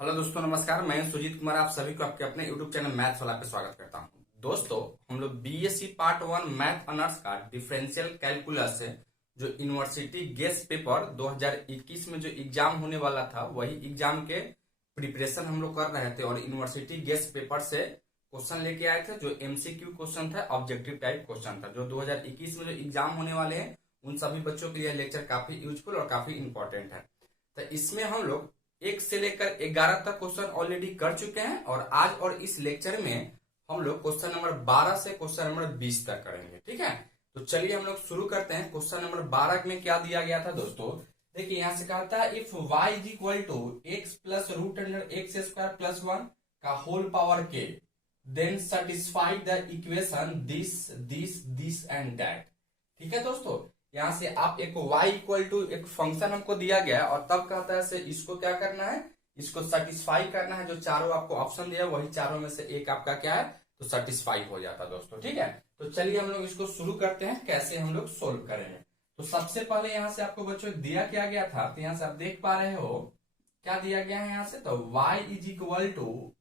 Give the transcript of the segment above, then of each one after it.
Hello दोस्तों, नमस्कार। मैं सुजीत कुमार आप सभी को आपके अपने यूट्यूब चैनल मैथ्स वाला पे स्वागत करता हूं। दोस्तों, हम लोग बीएससी पार्ट 1 मैथ ऑनर्स का डिफरेंशियल कैलकुलस से जो यूनिवर्सिटी गेस्ट पेपर 2021 में जो एग्जाम होने वाला था वही एग्जाम के प्रिपरेशन हम लोग कर रहे थे और यूनिवर्सिटी गेस्ट पेपर से क्वेश्चन लेके आए थे जो एमसीक्यू क्वेश्चन था, ऑब्जेक्टिव टाइप क्वेश्चन था। जो 2021 में जो एग्जाम होने वाले हैं उन सभी बच्चों के लिए लेक्चर काफी यूजफुल और काफी इंपॉर्टेंट है। तो इसमें हम लोग 1 से लेकर 11 तक क्वेश्चन ऑलरेडी कर चुके हैं और आज और इस लेक्चर में हम लोग क्वेश्चन नंबर 12 से क्वेश्चन नंबर 20 तक करेंगे। ठीक है, तो चलिए हम लोग शुरू करते हैं। क्वेश्चन नंबर 12 में क्या दिया गया था दोस्तों, देखिए यहाँ से कहा था if y is equal to x plus root under x square plus 1 का होल पावर के then satisfy the equation this and that. ठीक है दोस्तों, यहाँ से आप एक y इक्वल टू एक फंक्शन हमको दिया गया और तब कहता है से इसको क्या करना है, इसको सेटिस्फाई करना है। जो चारों आपको ऑप्शन दिया वही चारों में से एक आपका क्या है तो सेटिस्फाई हो जाता है दोस्तों। ठीक है, तो चलिए हम लोग इसको शुरू करते हैं कैसे हम लोग सोल्व करेंगे। तो सबसे पहले यहाँ से आपको बच्चों दिया क्या गया था, तो यहाँ से आप देख पा रहे हो क्या दिया गया है यहाँ से, तो y is equal to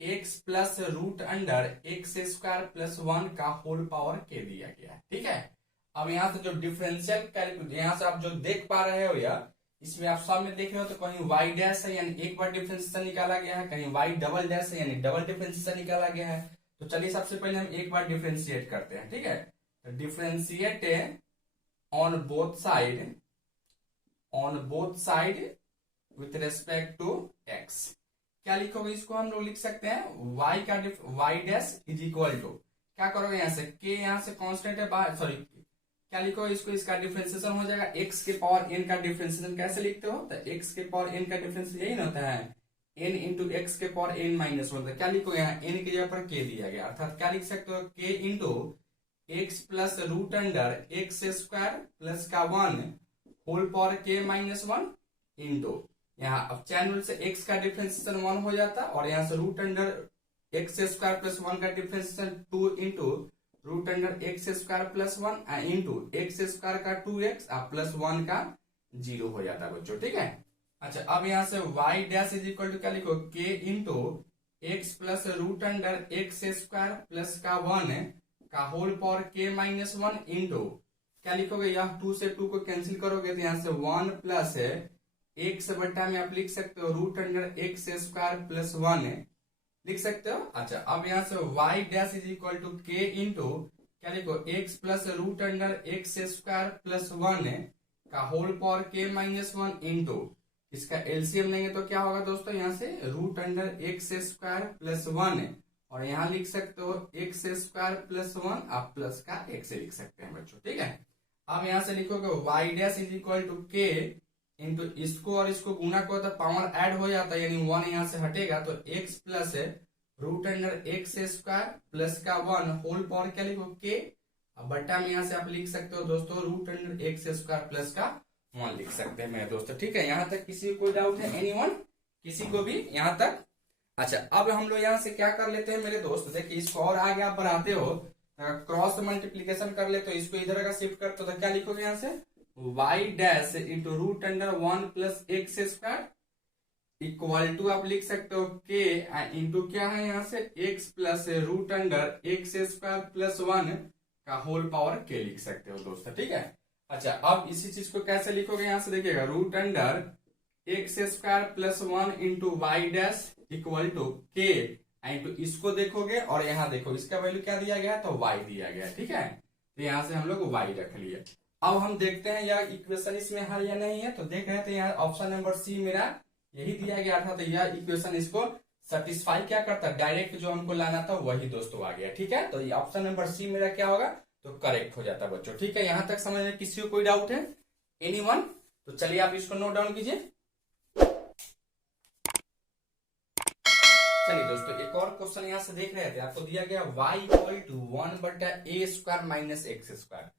x plus root under x square plus 1 का होल पावर के दिया गया है। ठीक है, अब यहाँ से जो डिफरेंशियल कैलकुलेट यहाँ से आप जो देख पा रहे हो या इसमें आप सब में देख रहे हो तो कहीं y डैश है यानी एक बार डिफरेंशिएशन निकाला गया है, कहीं y डबल डैश है यानी डबल डिफरेंशिएशन निकाला गया है। तो चलिए सबसे पहले हम एक बार डिफरेंशिएट करते हैं। ठीक है, तो differentiate on both side with respect to x। क्या लिखोगे, इसको हम लोग लिख सकते हैं y dash is equal to क्या करोगे यहाँ से k, यहाँ से कांस्टेंट है सॉरी क्या लिखो इसको, इसका डिफरेंशिएशन हो जाएगा x के पावर n का डिफरेंशिएशन कैसे लिखते हो, तो x के पावर n का डिफरेंशिएशन यही ना होता है n इंटू एक्स के पावर n माइनस 1। क्या लिखो यहाँ n की जगह पर k दिया गया, अर्थात क्या लिख सकते हो k into x plus root under x square plus का 1 whole power k minus 1 into यहाँ अब चैन रूल से x का डिफरेंशिएशन 1 हो जाता और यहाँ से root under x square plus 1 का differentiation 2 into root under x square plus 1 into x square का 2x प्लस 1 का 0 हो जाता है बच्चों। ठीक है, अच्छा अब यहाँ से y dash is equal to क्या लिखो k into x plus root under x square plus का 1 का whole power k minus 1 into क्या लिखोगे, यह 2 से 2 को कैंसिल करोगे तो यहाँ से 1 प्लस एक्स बट्टा में आप लिख सकते हो root under x square plus 1 लिख सकते हो। अच्छा अब यहाँ से y dash is equal to k into क्या लिखो x plus root under x square plus 1 का whole power k minus 1 into इसका एलसीएम लेंगे तो क्या होगा दोस्तों, यहाँ से root under x square plus 1 और यहाँ लिख सकते हो एक्स स्क्वायर प्लस 1 आप प्लस का x लिख सकते हैं बच्चों। ठीक है, अब यहाँ से लिखोगे y dash is equal to k into इसको और इसको गुना करो तो पावर ऐड हो जाता है यानी 1 यहाँ से हटेगा तो x plus root under x square plus का 1 होल पावर क्या लिखो k, अब बट्टा में यहाँ से आप लिख सकते हो दोस्तों root under x square plus का 1 लिख सकते हैं मेरे दोस्तों। ठीक है, यहाँ तक किसी को कोई डाउट है, एनीवन, किसी को भी यहाँ तक? अच्छा अब हम लोग यहाँ से क्या कर लेते हैं मेरे दोस्त, देखिए इसको और आगे आप बढ़ाते हो क्रॉस मल्टीप्लीकेशन कर लेते हो, इसको इधर का शिफ्ट करते हो तो क्या लिखोगे यहाँ से y dash into root under 1 plus x square equal to आप लिख सकते हो k इंटू क्या है यहाँ से x plus root under x square plus 1 का होल पावर k लिख सकते हो दोस्तों। ठीक है, अच्छा अब इसी चीज को कैसे लिखोगे, यहाँ से देखिएगा root under x square plus 1 into y dash equal to k into इसको देखोगे और यहाँ देखो इसका वैल्यू क्या दिया गया तो y दिया गया। ठीक है, तो यहाँ से हम लोग y रख लिए। अब हम देखते हैं यह इक्वेशन इसमें है या नहीं है, तो देख रहे थे यहाँ ऑप्शन नंबर सी मेरा यही दिया गया था, तो यह इक्वेशन इसको सेटिस्फाई क्या करता है, डायरेक्ट जो हमको लाना था वही दोस्तों आ गया। ठीक है, तो ये ऑप्शन नंबर सी मेरा क्या होगा तो करेक्ट हो जाता बच्चों। ठीक है, यहाँ तक समझ में किसी को कोई डाउट है, एनीवन? तो चलिए आप इसको नोट डाउन कीजिए। चलिए दोस्तों एक और क्वेश्चन यहाँ से देख रहे थे, आपको दिया गया y इक्वल टू 1 बटा a square minus x square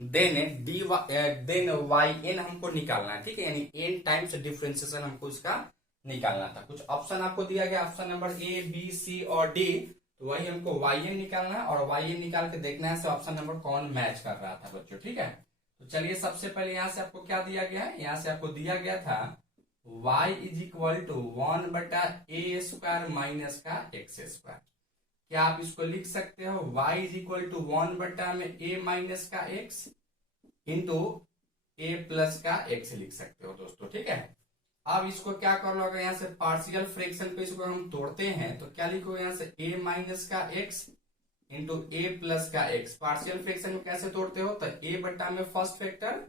then y n हमको निकालना है। ठीक है, यानी एन टाइम्स डिफरेंशिएशन हमको इसका निकालना था। कुछ ऑप्शन आपको दिया गया, option number A B C और डी, तो वही हमको वाई एन निकालना है और वाई एन निकाल के देखना है ऑप्शन नंबर कौन मैच कर रहा था बच्चों। ठीक है, तो चलिए सबसे पहले यहाँ से आपको क्या दिया गया है, यहाँ से आपको दिया गया था y is equal to 1/a² minus का x²। क्या आप इसको लिख सकते हो y is equal to 1/a minus का x इंटू a प्लस का x लिख सकते हो दोस्तों, ठीक है। अब इसको क्या कर लोगे, यहाँ से पार्शियल फ्रैक्शन को इसको हम तोड़ते हैं तो क्या लिखोगे यहाँ से a माइनस का x इंटू a प्लस का x। पार्शियल फ्रैक्शन को कैसे तोड़ते हो, तो a बटा में फर्स्ट फैक्टर,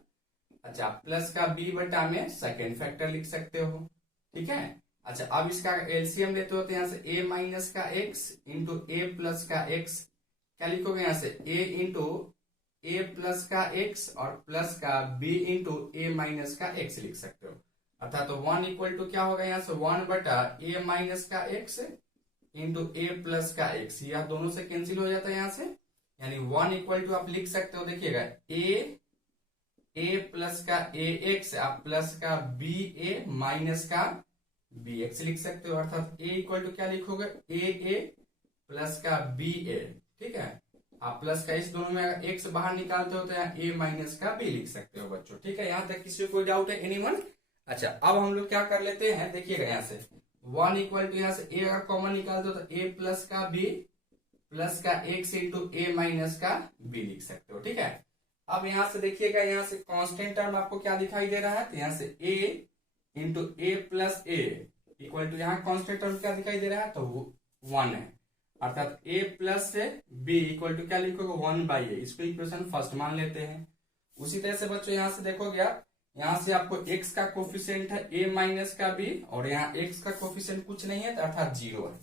अच्छा, प्लस का b बटा में सेकेंड फैक्टर लिख सकते हो, ठीक है। अच्छा, अब इसका एलसीएम लेते हो तो यहाँ से a माइनस का x इंटू a प्लस का x, क्या लिखोगे यहाँ से a इंटू a प्लस का x और प्लस का b इंटू a माइनस का x लिख सकते हो। अर्थात तो 1 इक्वल टू क्या होगा यहाँ से 1/a माइनस का x इंटू a प्लस का x, यह दोनों से कैंसिल हो जाता है यहाँ से, यानी 1 इक्वल टू आप लिख सकते हो, देखिएगा a प्लस का ax आप प्लस का ba माइनस का bx लिख सकते हो। अर्थात a इक्वल टू क्या लिखोगे a प्लस का ba, ठीक है। आप प्लस का इस दोनों में अगर x बाहर निकालते हो तो यहाँ a माइनस का b लिख सकते हो बच्चों, ठीक है। यहाँ तक किसी को कोई डाउट है एनीवन? अच्छा, अब हम लोग क्या कर लेते हैं, देखिएगा यहाँ से 1 इक्वल टू यहाँ से a अगर कॉमन निकालते हो तो a प्लस का b प्लस का x इंटू a माइनस का b लिख सकते हो, ठीक है। अब यहाँ से देखिएगा, यहाँ से कांस्टेंट टर्म आपको क्या दिखाई दे रहा है, तो यहाँ से a into a plus a equal to यहाँ कांस्टेंट टर्म क्या दिखाई दे रहा है, तो 1 है। अर्थात a plus b equal to क्या लिखोगे 1/a, इसको इक्वेशन फर्स्ट मान लेते हैं। उसी तरह से बच्चों यहाँ से देखोगे आप, यहाँ से आपको x का कोफिशिएंट है a माइनस का b और यहाँ x का कोफिशिएंट कुछ नहीं है, तो अर्थात 0 है।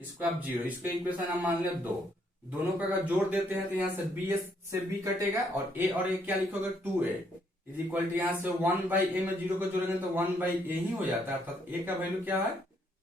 इसको आप 0, इसको इक्वेशन आप मान ले 2, दोनों का अगर जोड़ देते हैं तो यहाँ से b से b कटेगा और a और a क्या लिखोगे 2a इज इक्वल टू यहाँ से 1/a में 0 को जोड़ेंगे तो 1/a ही हो जाता है। अर्थात a का वैल्यू क्या है,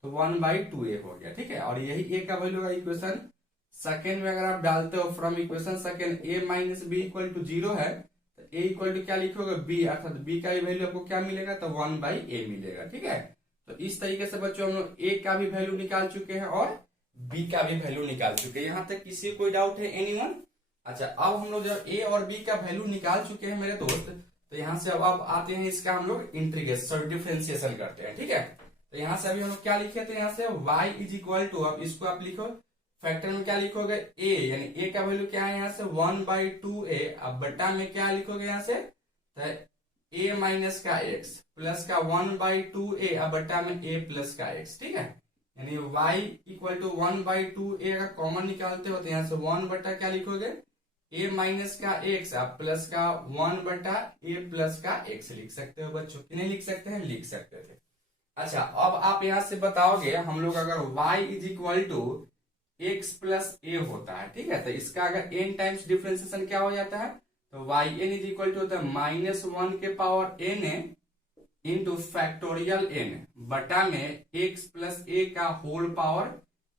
तो 1/2a हो गया, ठीक है। और यही a का वैल्यू का इक्वेशन सेकेंड में अगर आप डालते हो from equation second a minus b equal to 0 है, तो a इक्वल टू क्या लिखोगे b, अर्थात b का वैल्यू आपको क्या मिलेगा, तो 1/a मिलेगा, ठीक है। तो इस तरीके से बच्चों हम लोग a का भी वैल्यू निकाल चुके हैं और b का भी वैल्यू निकाल चुके हैं। यहाँ तक किसी कोई डाउट है एनीवन? अच्छा, अब हम लोग जब a और b का वैल्यू निकाल चुके हैं मेरे दोस्त, तो यहाँ से अब आते हैं इसका हम लोग इंटीग्रेशन डिफरेंशिएशन करते हैं, ठीक है। तो यहाँ से अभी हम लोग क्या लिखे, तो यहाँ से y इज इक्वल टू, अब इसको आप लिखो फैक्टर में क्या लिखोगे a, यानी a का वैल्यू क्या है यहाँ से 1/2a, अब बटा में क्या लिखोगे यहाँ से, तो a माइनस का x प्लस का 1/2a, अब बटा में a प्लस का x, ठीक है। यानी y इक्वल टू 1/2a का कॉमन निकालते हो तो यहाँ से 1 बटा क्या लिखोगे a माइनस का x, आप प्लस का 1/a प्लस का x लिख सकते हो बच्चों, कि नहीं लिख सकते हैं, लिख सकते थे। अच्छा, अब आप यहाँ से बताओगे हम लोग अगर y is equal to x plus a होता है, ठीक है, तो इसका अगर n टाइम्स डिफरेंशिएशन क्या हो जाता है, तो yn इज इक्वल टू होता है -1 के power n into factorial n बटा में x प्लस a का होल पावर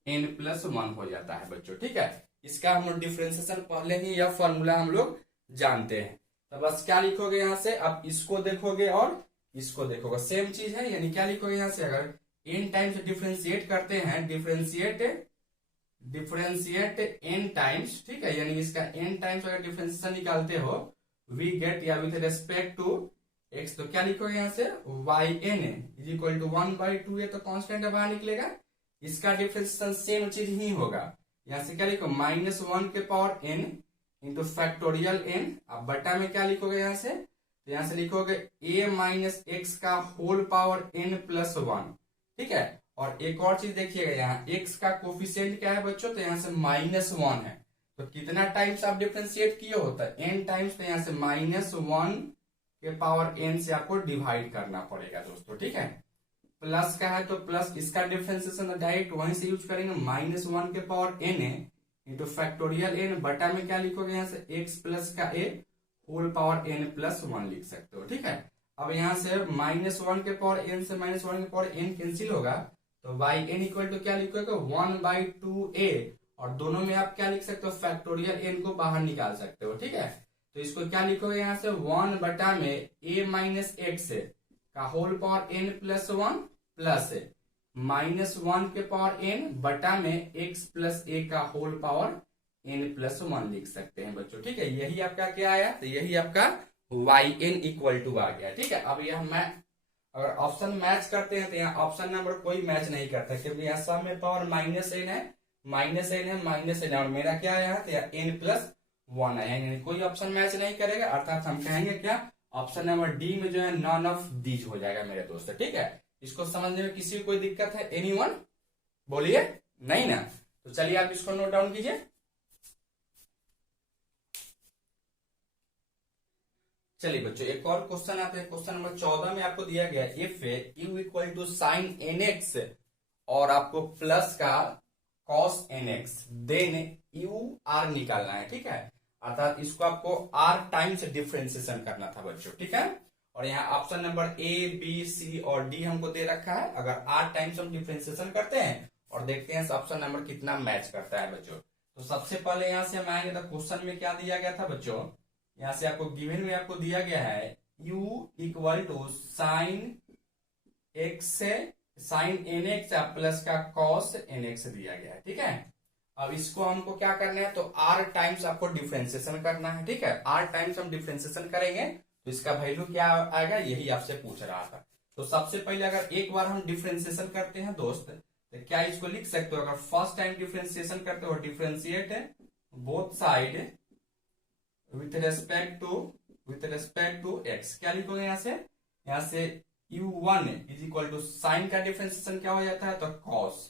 n प्लस 1 हो जाता है बच्चों, ठीक है। इसका हम लोग डिफरेंशिएशन पहले ही यह फॉर्मूला हम लोग जानते हैं। तो बस क्या लिखोगे यहाँ से, आप इसको देखोगे और इसको देखोगे, सेम चीज है, यानी क्या लिखोगे यहाँ से, अगर n टाइम्स डिफरेंशिएट करते हैं, डिफरेंशिएट n टाइम्स, ठीक है, यानी इसका n टाइम्स अगर डिफरेंशिएशन निकालते हो वी गेट, या विथ रेस्पेक्ट टू x, तो क्या लिखोगे यहाँ से yn is equal to 1/2a, तो कांस्टेंट बाहर निकलेगा, इसका डिफरेंशिएशन सेम चीज ही होगा। यहाँ से क्या लिखो -1 के power n into factorial n, अब बटा में क्या लिखोगे यहाँ से, तो यहाँ से लिखोगे a माइनस x का होल पावर n प्लस 1, ठीक है। और एक और चीज देखिएगा, यहाँ x का कोफिशिएंट क्या है बच्चों, तो यहाँ से -1 है, तो कितना टाइम्स आप डिफरेंशिएट किए होता है n टाइम्स, तो यहाँ से -1 के पावर n से आपको डिवाइड करना पड़ेगा दोस्तों, ठीक है। प्लस का है तो प्लस, इसका डिफरेंशिएशन डायरेक्ट वहीं से यूज करेंगे, -1 के power n into factorial n बटा में क्या लिखोगे यहाँ से x प्लस का a whole power n plus 1 लिख सकते हो, ठीक है। अब यहाँ से -1 के पावर n से -1 के पावर n कैंसिल होगा, तो yn इक्वल टू क्या लिखोगे 1/2a, और दोनों में आप क्या लिख सकते हो, फैक्टोरियल n को बाहर निकाल सकते हो, ठीक है। तो इसको क्या लिखोगे यहाँ से 1 बटा में a माइनस x का whole power n plus 1 plus -1 के पावर n बटा में x प्लस a का होल पावर n प्लस 1 लिख सकते हैं बच्चों, ठीक है। यही आपका क्या आया, तो यही आपका yn इक्वल टू आ गया, ठीक है। अब यह मैं अगर ऑप्शन मैच करते हैं तो यहाँ ऑप्शन नंबर कोई मैच नहीं करता, क्योंकि यहाँ सब में पावर माइनस एन है, माइनस एन है, माइनस एन है, और मेरा क्या है यहाँ, तो यहाँ एन प्लस वन है, यानी कोई ऑप्शन मैच नहीं करेगा, अर्थात हम कहेंगे क्या, ऑप्शन नंबर डी में जो है नॉन ऑफ दीज हो जाएगा मेरे दोस्त। ठीक है, इसको समझने में किसी को कोई दिक्कत है? एनीवन? बोलिए, नहीं ना? तो चलिए आप इसको नोट डाउन कीजिए। चलिए बच्चों एक और क्वेश्चन आते हैं। क्वेश्चन नंबर 14 में आपको दिया गया if u equal to sine n x और आपको प्लस का cos n x, then u r निकालना है। ठीक है, अर्थात इसको आपको आर टाइम्स डिफरेंशिएशन करना था बच्चों। ठीक है, और यहाँ option number A B C और डी हमको दे रखा है। अगर आर टाइम्स हम डिफरेंशिएशन करते हैं और देखते हैं ऑप्शन नंबर कितना मैच करता है बच्चों। तो सबसे पहले यहाँ से हम आएंगे तो क्वेश्चन में क्या दिया गया था बच्चों, यहाँ से आपको गिवन में आपको दिया गया है u equal to sine x से साइन एन एक्स प्लस का कॉस एन एक्स दिया गया है। ठीक है, अब इसको हमको क्या करना है, तो r टाइम्स आपको डिफरेंशिएशन करना है। ठीक है, r टाइम्स हम डिफरेंशिएशन करेंगे तो इसका वैल्यू क्या आएगा, यही आपसे पूछ रहा था। तो सबसे पहले अगर एक बार हम डिफरेंशिएशन करते हैं दोस्त, तो क्या इसको लिख सकते हो, अगर फर्स्ट टाइम डिफरेंशिएशन करते हो, differentiate both side with respect to x, क्या लिखोगे यहाँ से u1 is equal to sine का डिफरेंशिएशन क्या हो जाता है, तो cos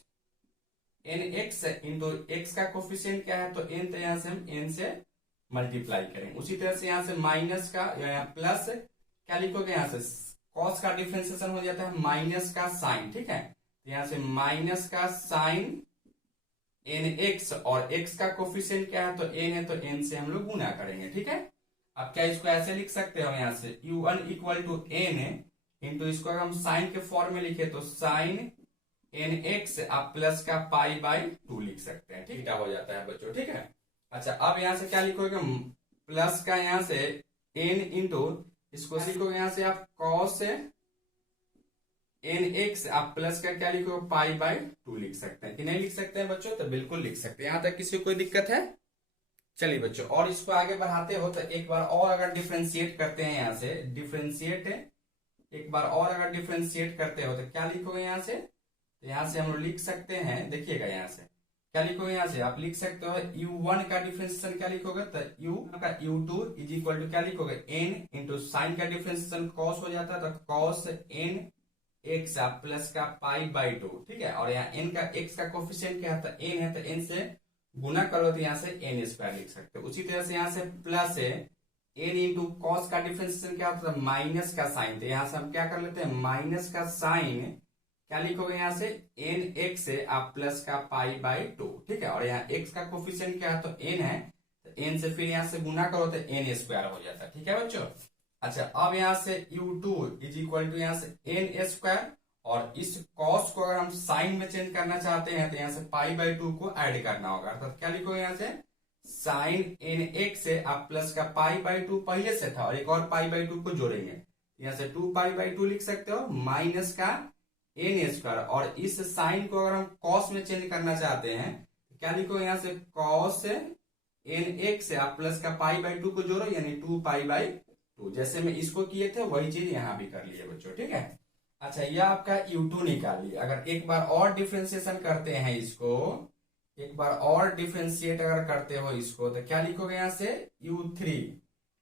n x into x का कोफिशिएंट क्या है, तो n, तो यहाँ से हम n से मल्टीप्लाई करेंगे। उसी तरह से यहाँ से माइनस का या प्लस क्या लिखोगे, यहाँ से cos का डिफरेंशिएशन हो जाता है माइनस का साइन। ठीक है, तो यहाँ से माइनस का साइन एन एक्स और एक्स का कोफिशिएंट क्या है, तो n है, तो n से हम लोग गुना करेंगे। ठीक है, अब क्या इसको ऐसे लिख सकते हो, यहाँ से u1 equal to n into इसको अगर हम साइन के फॉर्म में लिखे तो साइन एन एक्स आप प्लस का पाई बाई 2 लिख सकते हैं। ठीक हो जाता है बच्चों। ठीक है, अच्छा अब यहाँ से क्या लिखोगे, प्लस का यहाँ से n इंटू इसको लिखोगे यहाँ से आप कॉस एन एक्स आप प्लस का क्या लिखोगे, पाई बाई 2 लिख सकते हैं कि नहीं लिख सकते हैं बच्चों, तो बिल्कुल लिख सकते हैं। यहाँ तक किसी को कोई दिक्कत है? चलिए बच्चों, और इसको आगे बढ़ाते हो तो एक बार और अगर डिफरेंशिएट करते हैं, यहाँ से डिफरेंशिएट एक बार और अगर डिफरेंशिएट करते हो तो क्या लिखोगे यहाँ से, तो यहाँ से हम लोग लिख सकते हैं, देखिएगा यहाँ से क्या लिखोगे, यहाँ से आप लिख सकते हो u1 का डिफरेंशिएशन क्या लिखोगे, तो u का u2 इज इक्वल टू क्या लिखोगे, n इंटू साइन का डिफरेंशिएशन cos हो जाता है, तो cos n एक्स प्लस का पाई बाई 2। ठीक है, और यहाँ n का x का कोफिशिएंट क्या है, तो n है, तो n से गुना करो तो यहाँ से n स्क्वायर लिख सकते हो। उसी तरह से यहाँ से प्लस है n इंटू कॉस का डिफरेंशिएशन क्या होता है, माइनस का साइन, तो यहाँ से हम क्या कर लेते हैं, माइनस का साइन क्या लिखोगे यहाँ से एन एक्स आप प्लस का पाई बाई 2। ठीक है, और यहाँ x का कोफिशिएंट क्या है, तो n है, तो n से फिर यहाँ से गुना करो तो n स्क्वायर हो जाता है। ठीक है बच्चों, अच्छा अब यहाँ से u2 इज इक्वल टू यहाँ से n स्क्वायर, और इस कॉस को अगर हम साइन में चेंज करना चाहते हैं तो यहाँ से पाई बाई 2 को ऐड करना होगा, तो क्या लिखोगे यहाँ से साइन एन एक्स आप प्लस का पाई बाई 2 पहले से था और एक और पाई बाई 2 को जोड़ेंगे, यहाँ से 2 पाई बाई 2 लिख सकते हो, माइनस का एन स्क्वायर, और इस साइन को अगर हम कॉस में चेंज करना चाहते हैं तो क्या लिखो यहाँ से कॉस एन एक्स आप प्लस का पाई बाई 2 को जोड़ो, यानी 2 पाई बाई 2। जैसे मैं इसको किए थे वही चीज यहाँ भी कर लिए बच्चों। ठीक है, अच्छा यह आपका u2 निकालिए। अगर एक बार और डिफरेंशिएशन करते हैं इसको, एक बार और डिफरेंशिएट अगर करते हो इसको, तो क्या लिखोगे यहाँ से u3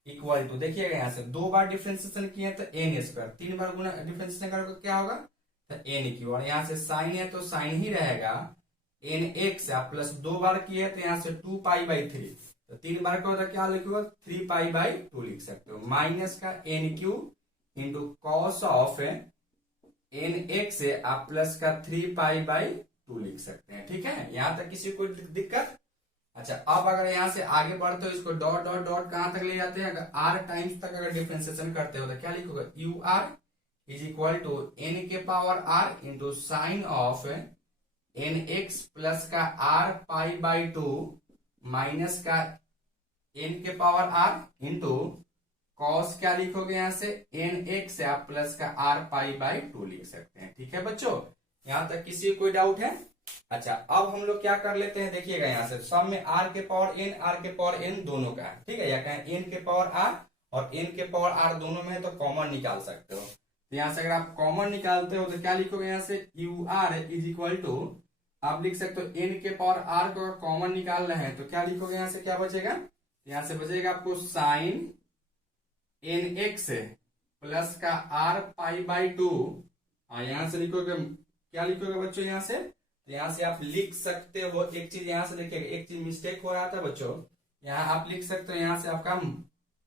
इक्वल टू, देखिएगा यहाँ से 2 बार डिफरेंशिएशन किए तो n स्क्वायर, 3 बार गुना डिफरेंशिएशन करोगे क्या होगा, तो n क्यू, और यहाँ से साइन है तो साइन ही रहेगा एन एक्स प्लस 2 बार किए तो यहाँ से 2 पाई बाई 3, तो 3 बार का होता क्या लिखोगे 3 पाई बाई 2 लिख सकते हो, माइनस का n q into cos of n x आप प्लस का 3 पाई बाई 2 लिख सकते हैं। ठीक है, यहाँ तक किसी को दिक्कत? अच्छा अब अगर यहाँ से आगे बढ़ते हो इसको डॉट डॉट डॉट कहां तक ले जाते हैं, अगर आर टाइम्स तक अगर डिफरेंशिएशन करते हो तो क्या लिखोगे, u r is equal to n के power r into sine of n x plus का आर पाई बाई 2 माइनस का एन के पावर आर इंटू कॉस क्या लिखोगे यहाँ से एन एक्स आप प्लस का आर पाई बाई 2 लिख सकते हैं। ठीक है बच्चों, यहाँ तक किसी कोई डाउट है? अच्छा अब हम लोग क्या कर लेते हैं, देखिएगा यहाँ से सब में आर के पावर एन दोनों का है। ठीक है, या कहें एन के पावर आर और एन के पावर आर दोनों में है तो कॉमन निकाल सकते हो, तो यहाँ से अगर आप कॉमन निकालते हो तो क्या लिखोगे यहाँ से u r is equal to, आप लिख सकते हो एन के पावर आर को अगर कॉमन निकाल रहे हैं तो क्या लिखोगे यहाँ से, क्या बचेगा, यहाँ से बचेगा आपको साइन एन एक्स प्लस का आर पाई बाई टू। यहाँ से लिखोगे, क्या लिखोगे बच्चों यहाँ से, तो यहाँ से आप लिख सकते हो, एक चीज यहाँ से देखिए, एक चीज मिस्टेक हो रहा था बच्चों, यहाँ आप लिख सकते हो यहाँ से आपका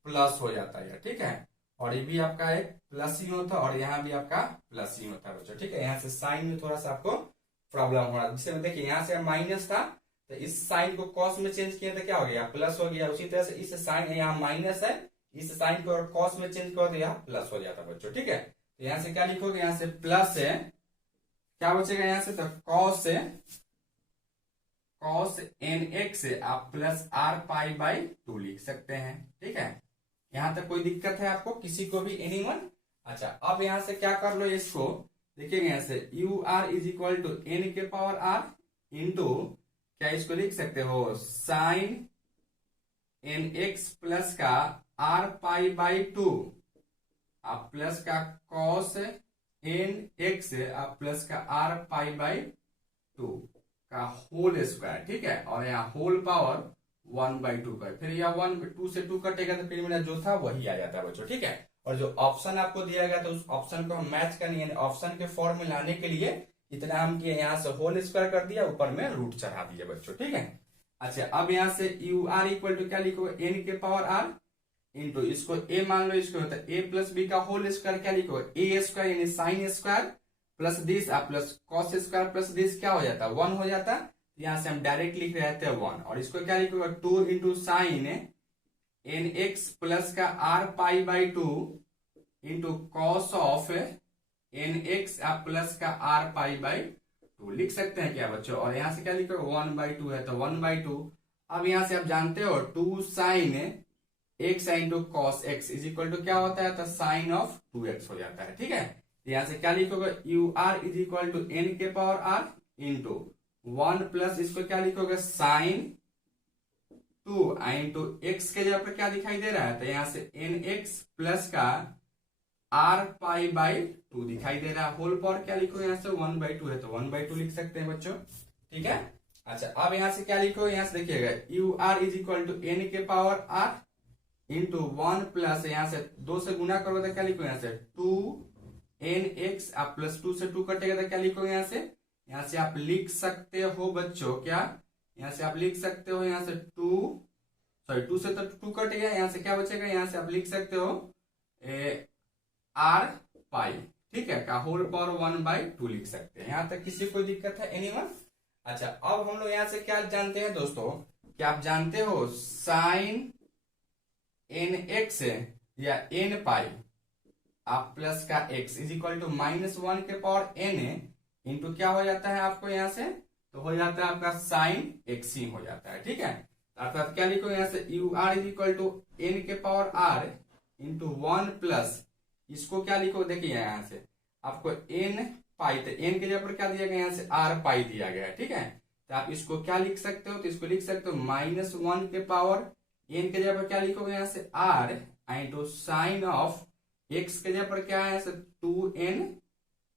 प्लस हो जाता है, ठीक है, और ये भी आपका एक प्लस ही होता है और यहाँ भी आपका प्लस ही होता है बच्चों, ठीक है। यहाँ से साइन में थोड़ा सा आपको प्रॉब्लम हो रहा है, जिससे देखिए यहाँ से माइनस था तो इस साइन को कॉस में चेंज किया तो क्या हो गया, प्लस हो गया। उसी तरह से इस साइन, यहाँ माइनस है, इस साइन को कॉस में चेंज करो तो यहाँ प्लस हो जाता है बच्चों, ठीक है। तो यहाँ से क्या लिखोगे, यहाँ से प्लस है, क्या बचेगा यहाँ से, तो कॉस है, कॉस एन एक्स आप plus r pi by two लिख सकते हैं, ठीक है। यहां तक कोई दिक्कत है आपको, किसी को भी, एनीवन? अच्छा, अब यहां से क्या कर लो, इसको देखिएगा यहाँ से u r is equal to n के पावर आर इंटू, क्या इसको लिख सकते हो, साइन एन एक्स प्लस का आर पाई बाई टू, आप प्लस का कॉस एन एक्स आप प्लस का आर पाई बाई टू का होल स्क्वायर, ठीक है, और यहाँ होल पावर 1/2 का, फिर यह 1/2 से 2 कटेगा तो फिर मेरा जो था वही आ जाता है बच्चों, ठीक है। और जो ऑप्शन आपको दिया गया तो उस ऑप्शन को हम मैच करनी है, ऑप्शन के फॉर्म में लाने के लिए इतना हम किए, यहाँ से होल स्क्वायर कर दिया, ऊपर में रूट चढ़ा दिया बच्चों, ठीक है। अच्छा, अब यहाँ से यू आर इक्वल टू क्या लिखोगे, एन के पावर आर इंटू, इसको ए मान लो, इसको होता है ए प्लस बी का होल स्क्वायर, क्या लिखोगे, ए स्क्वायर यानी साइन स्क्वायर प्लस दिस आप plus cos square plus this क्या हो जाता है, 1 हो जाता है। यहां से हम डायरेक्ट लिख रहे थे 1, और इसको क्या लिखोगे, 2 into sine n x plus का r pi by two into cos of n x आप प्लस का आर पाई बाई टू लिख सकते हैं क्या बच्चों। और यहां से क्या लिखोगे, 1/2 है तो 1/2। अब यहां से आप जानते हो 2 sine x into cos x is equal to क्या होता है, तो साइन ऑफ 2x हो जाता है, ठीक है। यहां से क्या लिखोगे, u r is equal to n के पावर आर इंटू 1 प्लस इसको क्या लिखोगे, साइन 2 इंटू एक्स के जगह पर क्या दिखाई दे रहा है, तो यहां से एन एक्स प्लस का आर पाई बाई 2 दिखाई दे रहा है, होल पावर क्या लिखोगे, यहाँ से 1/2 है तो 1/2 लिख सकते हैं बच्चों, ठीक है। अच्छा, अब यहां से क्या लिखोगे, यहां से देखिएगा u r is equal to n के पावर आर इंटू 1 प्लस यहाँ से 2 से गुना करोगे तो क्या लिखोगे, यहाँ से 2 nx आप प्लस 2 से 2 कटेगा तो क्या लिखोगे, यहाँ से आप लिख सकते हो बच्चों, क्या यहाँ से आप लिख सकते हो, यहाँ से 2 से तो 2 कट गया, यहाँ से क्या बचेगा, यहाँ से आप लिख सकते हो आर पाई, ठीक है, का होल पावर 1/2 लिख सकते हैं। यहाँ तक किसी को दिक्कत है, एनीवन? अच्छा, अब हम लोग यहाँ से क्या जानते हैं दोस्तों, क्या आप जानते हो साइन एन एक्स या एन पाई आप प्लस का एक्स इज इक्वल टू -1 के पावर एन इंटू क्या हो जाता है आपको, यहाँ से तो हो जाता है आपका साइन एक्स ही हो जाता है, ठीक है। अर्थात क्या लिखो, यहाँ से u r is equal to n के पावर आर इंटू 1 प्लस इसको क्या लिखो, देखिए यहाँ से आपको एन पाई, तो एन के जगह पर क्या दिया गया, यहाँ से आर पाई दिया गया है, ठीक है। तो आप इसको क्या लिख सकते हो, तो इसको लिख सकते हो -1 के पावर एन के जगह पर क्या लिखोगे, यहाँ से r into sine of x के जगह पर क्या है, 2n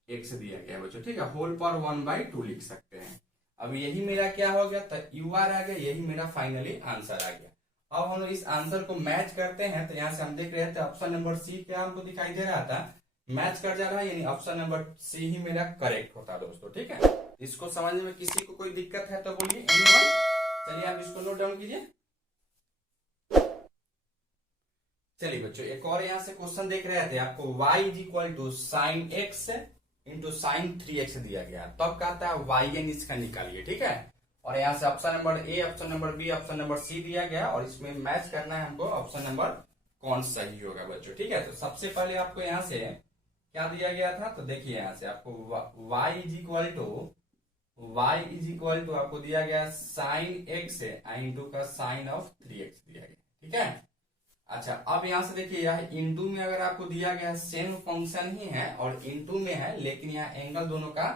एक्स दिया गया बच्चों, ठीक है, होल पावर 1/2 लिख सकते हैं। अब यही मेरा क्या हो गया, तो यू आर आ गया, यही मेरा फाइनली आंसर आ गया। अब हम लोग इस आंसर को मैच करते हैं, तो यहाँ से हम देख रहे थे ऑप्शन नंबर सी क्या हमको दिखाई दे रहा था, मैच कर जा रहा है, यानी ऑप्शन नंबर सी ही मेरा करेक्ट होता है दोस्तों, ठीक है। इसको समझने में किसी को कोई दिक्कत है तो बोलिए, एनीवन? चलिए आप इसको नोट डाउन कीजिए। चलिए बच्चों, एक और यहाँ से क्वेश्चन देख रहे थे, आपको y is equal to sine x into sine 3x दिया गया, तब कहता है yn इसका निकालिए, ठीक है। और यहाँ से option number A, option number B, option number C दिया गया, और इसमें मैच करना है हमको ऑप्शन नंबर कौन सही होगा बच्चों, ठीक है। तो सबसे पहले आपको यहाँ से क्या दिया गया था, तो देखिए यहाँ से आपको y इज इक्वल टू आपको दिया गया साइन एक्स इंटू का साइन ऑफ 3x दिया गया, ठीक है। अच्छा, अब यहां से देखिए यह इनटू में अगर आपको दिया गया सेम फंक्शन ही है और इनटू में है, लेकिन यहाँ एंगल दोनों का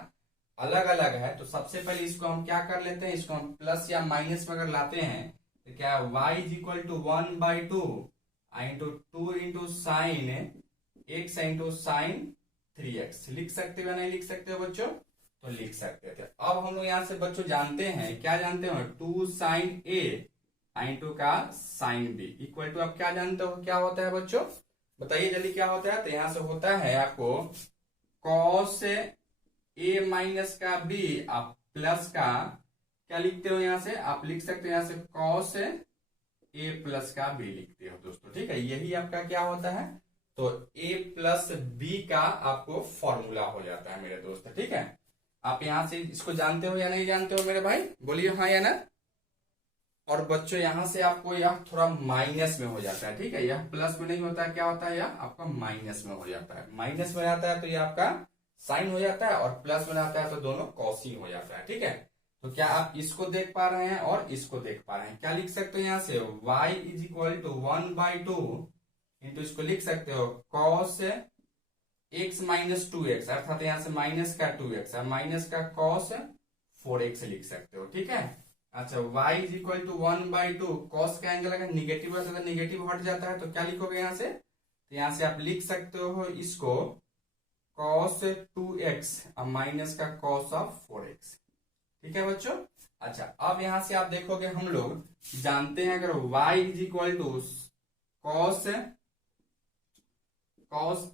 अलग अलग है, तो सबसे पहले इसको हम क्या कर लेते हैं, इसको हम प्लस या माइनस में अगर लाते हैं तो क्या y is equal to 1/2 into 2 into sine x into sine 3x लिख सकते हो या नहीं लिख सकते हो बच्चों? तो लिख सकते थे। अब हम लोग यहाँ से बच्चों जानते हैं, क्या जानते हो, 2 साइन ए इंटू का साइन बी इक्वल टू, आप क्या जानते हो क्या होता है बच्चों? बताइए जल्दी क्या होता है। तो यहाँ से होता है आपको कॉस ए माइनस का बी, आप प्लस का क्या लिखते हो, यहाँ से आप लिख सकते हो यहाँ से कॉस ए प्लस का बी लिखते हो दोस्तों, ठीक है। यही आपका क्या होता है, तो ए प्लस बी का आपको फॉर्मूला हो जाता है मेरे दोस्त, ठीक है। आप यहां से इसको जानते हो या नहीं जानते हो मेरे भाई, बोलिए हाँ या ना। और बच्चों यहां से आपको यह थोड़ा माइनस में हो जाता है, ठीक है। यह प्लस में नहीं होता है, क्या होता है, यह आपका माइनस में हो जाता है। माइनस में आता है तो यह आपका साइन हो जाता है, और प्लस में आता है तो दोनों कॉसिन हो जाता है, ठीक है। तो क्या आप इसको देख पा रहे हैं और इसको देख पा रहे हैं? क्या लिख सकते हो यहाँ से, y is equal to 1/2 into, इसको लिख सकते हो कॉस x माइनस 2x, अर्थात यहाँ से माइनस का 2x और माइनस का कॉस 4x लिख सकते हो, ठीक है। अच्छा, y is equal to 1/2, cos का एंगल अगर निगेटिव है तो निगेटिव हट जाता है, तो क्या लिखोगे यहाँ से, तो यहाँ से आप लिख सकते हो इसको कॉस 2x और माइनस का कॉस ऑफ 4x, ठीक है बच्चों। अच्छा, अब यहां से आप देखोगे, हम लोग जानते हैं अगर y is equal to cos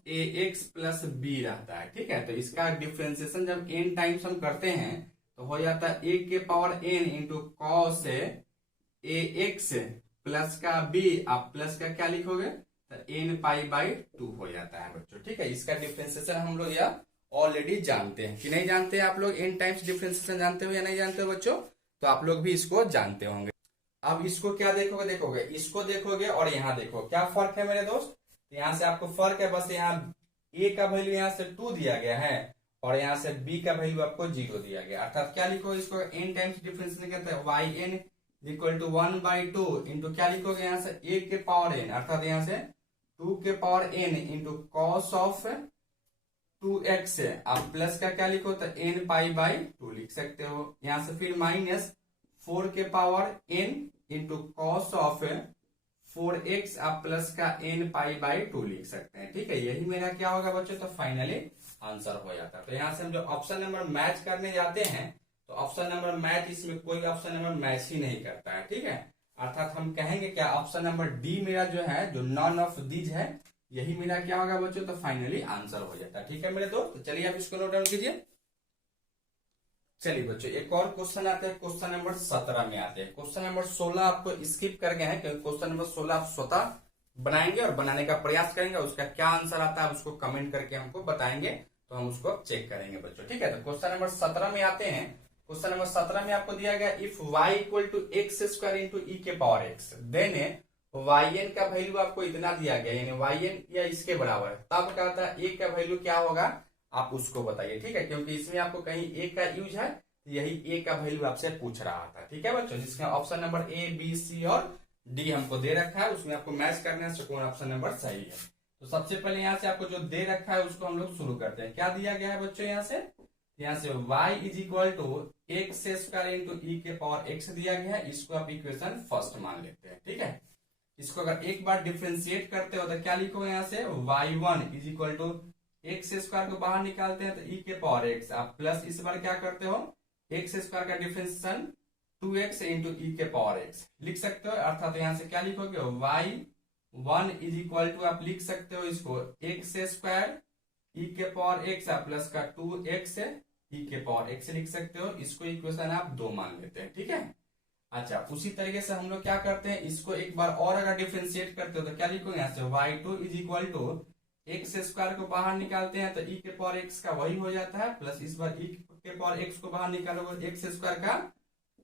a x plus b रहता है, ठीक है। तो इसका डिफ्रेंसिएशन जब n टाइम्स हम करते हैं तो हो जाता है a के power n into cos a x plus का b, आप प्लस का क्या लिखोगे, तो n π/2 हो जाता है बच्चों, ठीक है। इसका डिफ्रेंसिएशन हम लोग यह ऑलरेडी जानते हैं कि नहीं जानते हैं आप लोग? n टाइम्स डिफरेंशिएशन जानते हो या नहीं जानते हो बच्चों? तो आप लोग भी इसको जानते होंगे। अब इसको क्या देखोगे, इसको देखोगे और यहाँ देखो क्या फर्क है मेरे दोस्त। तो यहाँ से आपको फर्क है, बस यहाँ a का वैल्यू यहाँ से 2 दिया गया है और यहाँ से b का वैल्यू आपको 0 दिया गया, अर्थात क्या लिखो, इसको n टाइम्स डिफरेंशिएशन कहते हैं, yn इक्वल टू 1/2 इंटू क्या लिखोगे यहाँ से a के पावर n, अर्थात यहाँ से 2 के power n into cos of 2x है, आप प्लस का क्या लिखो, तो n π/2 लिख सकते हो। यहां से फिर माइनस 4 के power n into cos of 4x, आप प्लस का n π/2 लिख सकते हैं, ठीक है। यही मेरा क्या होगा बच्चों, तो फाइनली आंसर हो जाता है। तो यहां से हम जो ऑप्शन नंबर मैच करने जाते हैं, तो ऑप्शन नंबर मैच, इसमें कोई ऑप्शन नंबर मैच ही नहीं करता है, ठीक है। अर्थात हम कहेंगे क्या, ऑप्शन नंबर डी मेरा जो है, जो नॉन ऑफ दीज है, यही मेरा क्या होगा बच्चों, तो फाइनली आंसर हो जाता है, ठीक है मेरे दोस्त। तो चलिए आप इसको नोट डाउन कीजिए। चलिए बच्चों, एक और क्वेश्चन आते हैं, क्वेश्चन नंबर 17 में आते हैं। क्वेश्चन नंबर 16 आपको स्किप कर गए हैं, क्योंकि क्वेश्चन नंबर 16 आप स्वतः बनाएंगे और बनाने का प्रयास करेंगे। उसका क्या आंसर आता है उसको कमेंट करके हमको बताएंगे, तो हम उसको चेक करेंगे बच्चों, ठीक है। तो क्वेश्चन नंबर 17 में आते हैं। क्वेश्चन नंबर 17 में आपको दिया गया, if y equal to x square into e के पावर एक्स, देन yn का वैल्यू आपको इतना दिया गया, यानी yn या इसके बराबर है, तब कहता है a का वैल्यू क्या होगा, आप उसको बताइए, ठीक है। क्योंकि इसमें आपको कहीं a का यूज है, यही a का वैल्यू आपसे पूछ रहा था, ठीक है बच्चों। जिसका option number a, b, c और d हमको दे रखा है, उसमें आपको मैच करना है कौन ऑप्शन नंबर सही है। तो सबसे पहले यहाँ से आपको जो दे रखा है उसको हम लोग शुरू करते हैं। क्या दिया गया है बच्चों, यहाँ से y is equal to x square into e के पावर एक्स दिया गया है, इसको आप इक्वेशन फर्स्ट मान लेते हैं, ठीक है। इसको अगर एक बार डिफ्रेंशिएट करते हो तो क्या लिखो, यहाँ से y1 is equal to x square को बाहर निकालते हैं तो ई के पावर एक्स, आप प्लस इस बार क्या करते हो, एक्स स्क्वायर का डिफ्रेंशिएशन 2x इंटू ई के पावर एक्स लिख सकते हो। अर्थात यहाँ से क्या लिखोगे, y1 इज इक्वल टू, आप लिख सकते हो इसको एक्स स्क्वायर ई के पावर एक्स प्लस का 2x ई के पावर एक्स लिख सकते हो। इसको इक्वेशन आप 2 मान लेते हैं, ठीक है। अच्छा, उसी तरीके से हम लोग क्या करते हैं, इसको एक बार और अगर डिफरेंशिएट करते हो तो क्या लिखोगे, यहाँ से y2 is equal to x square को बाहर निकालते हैं तो ई के पावर एक्स का वही हो जाता है, प्लस इस बार ई के पावर एक्स को बाहर निकालोगे एक्स स्क्वायर का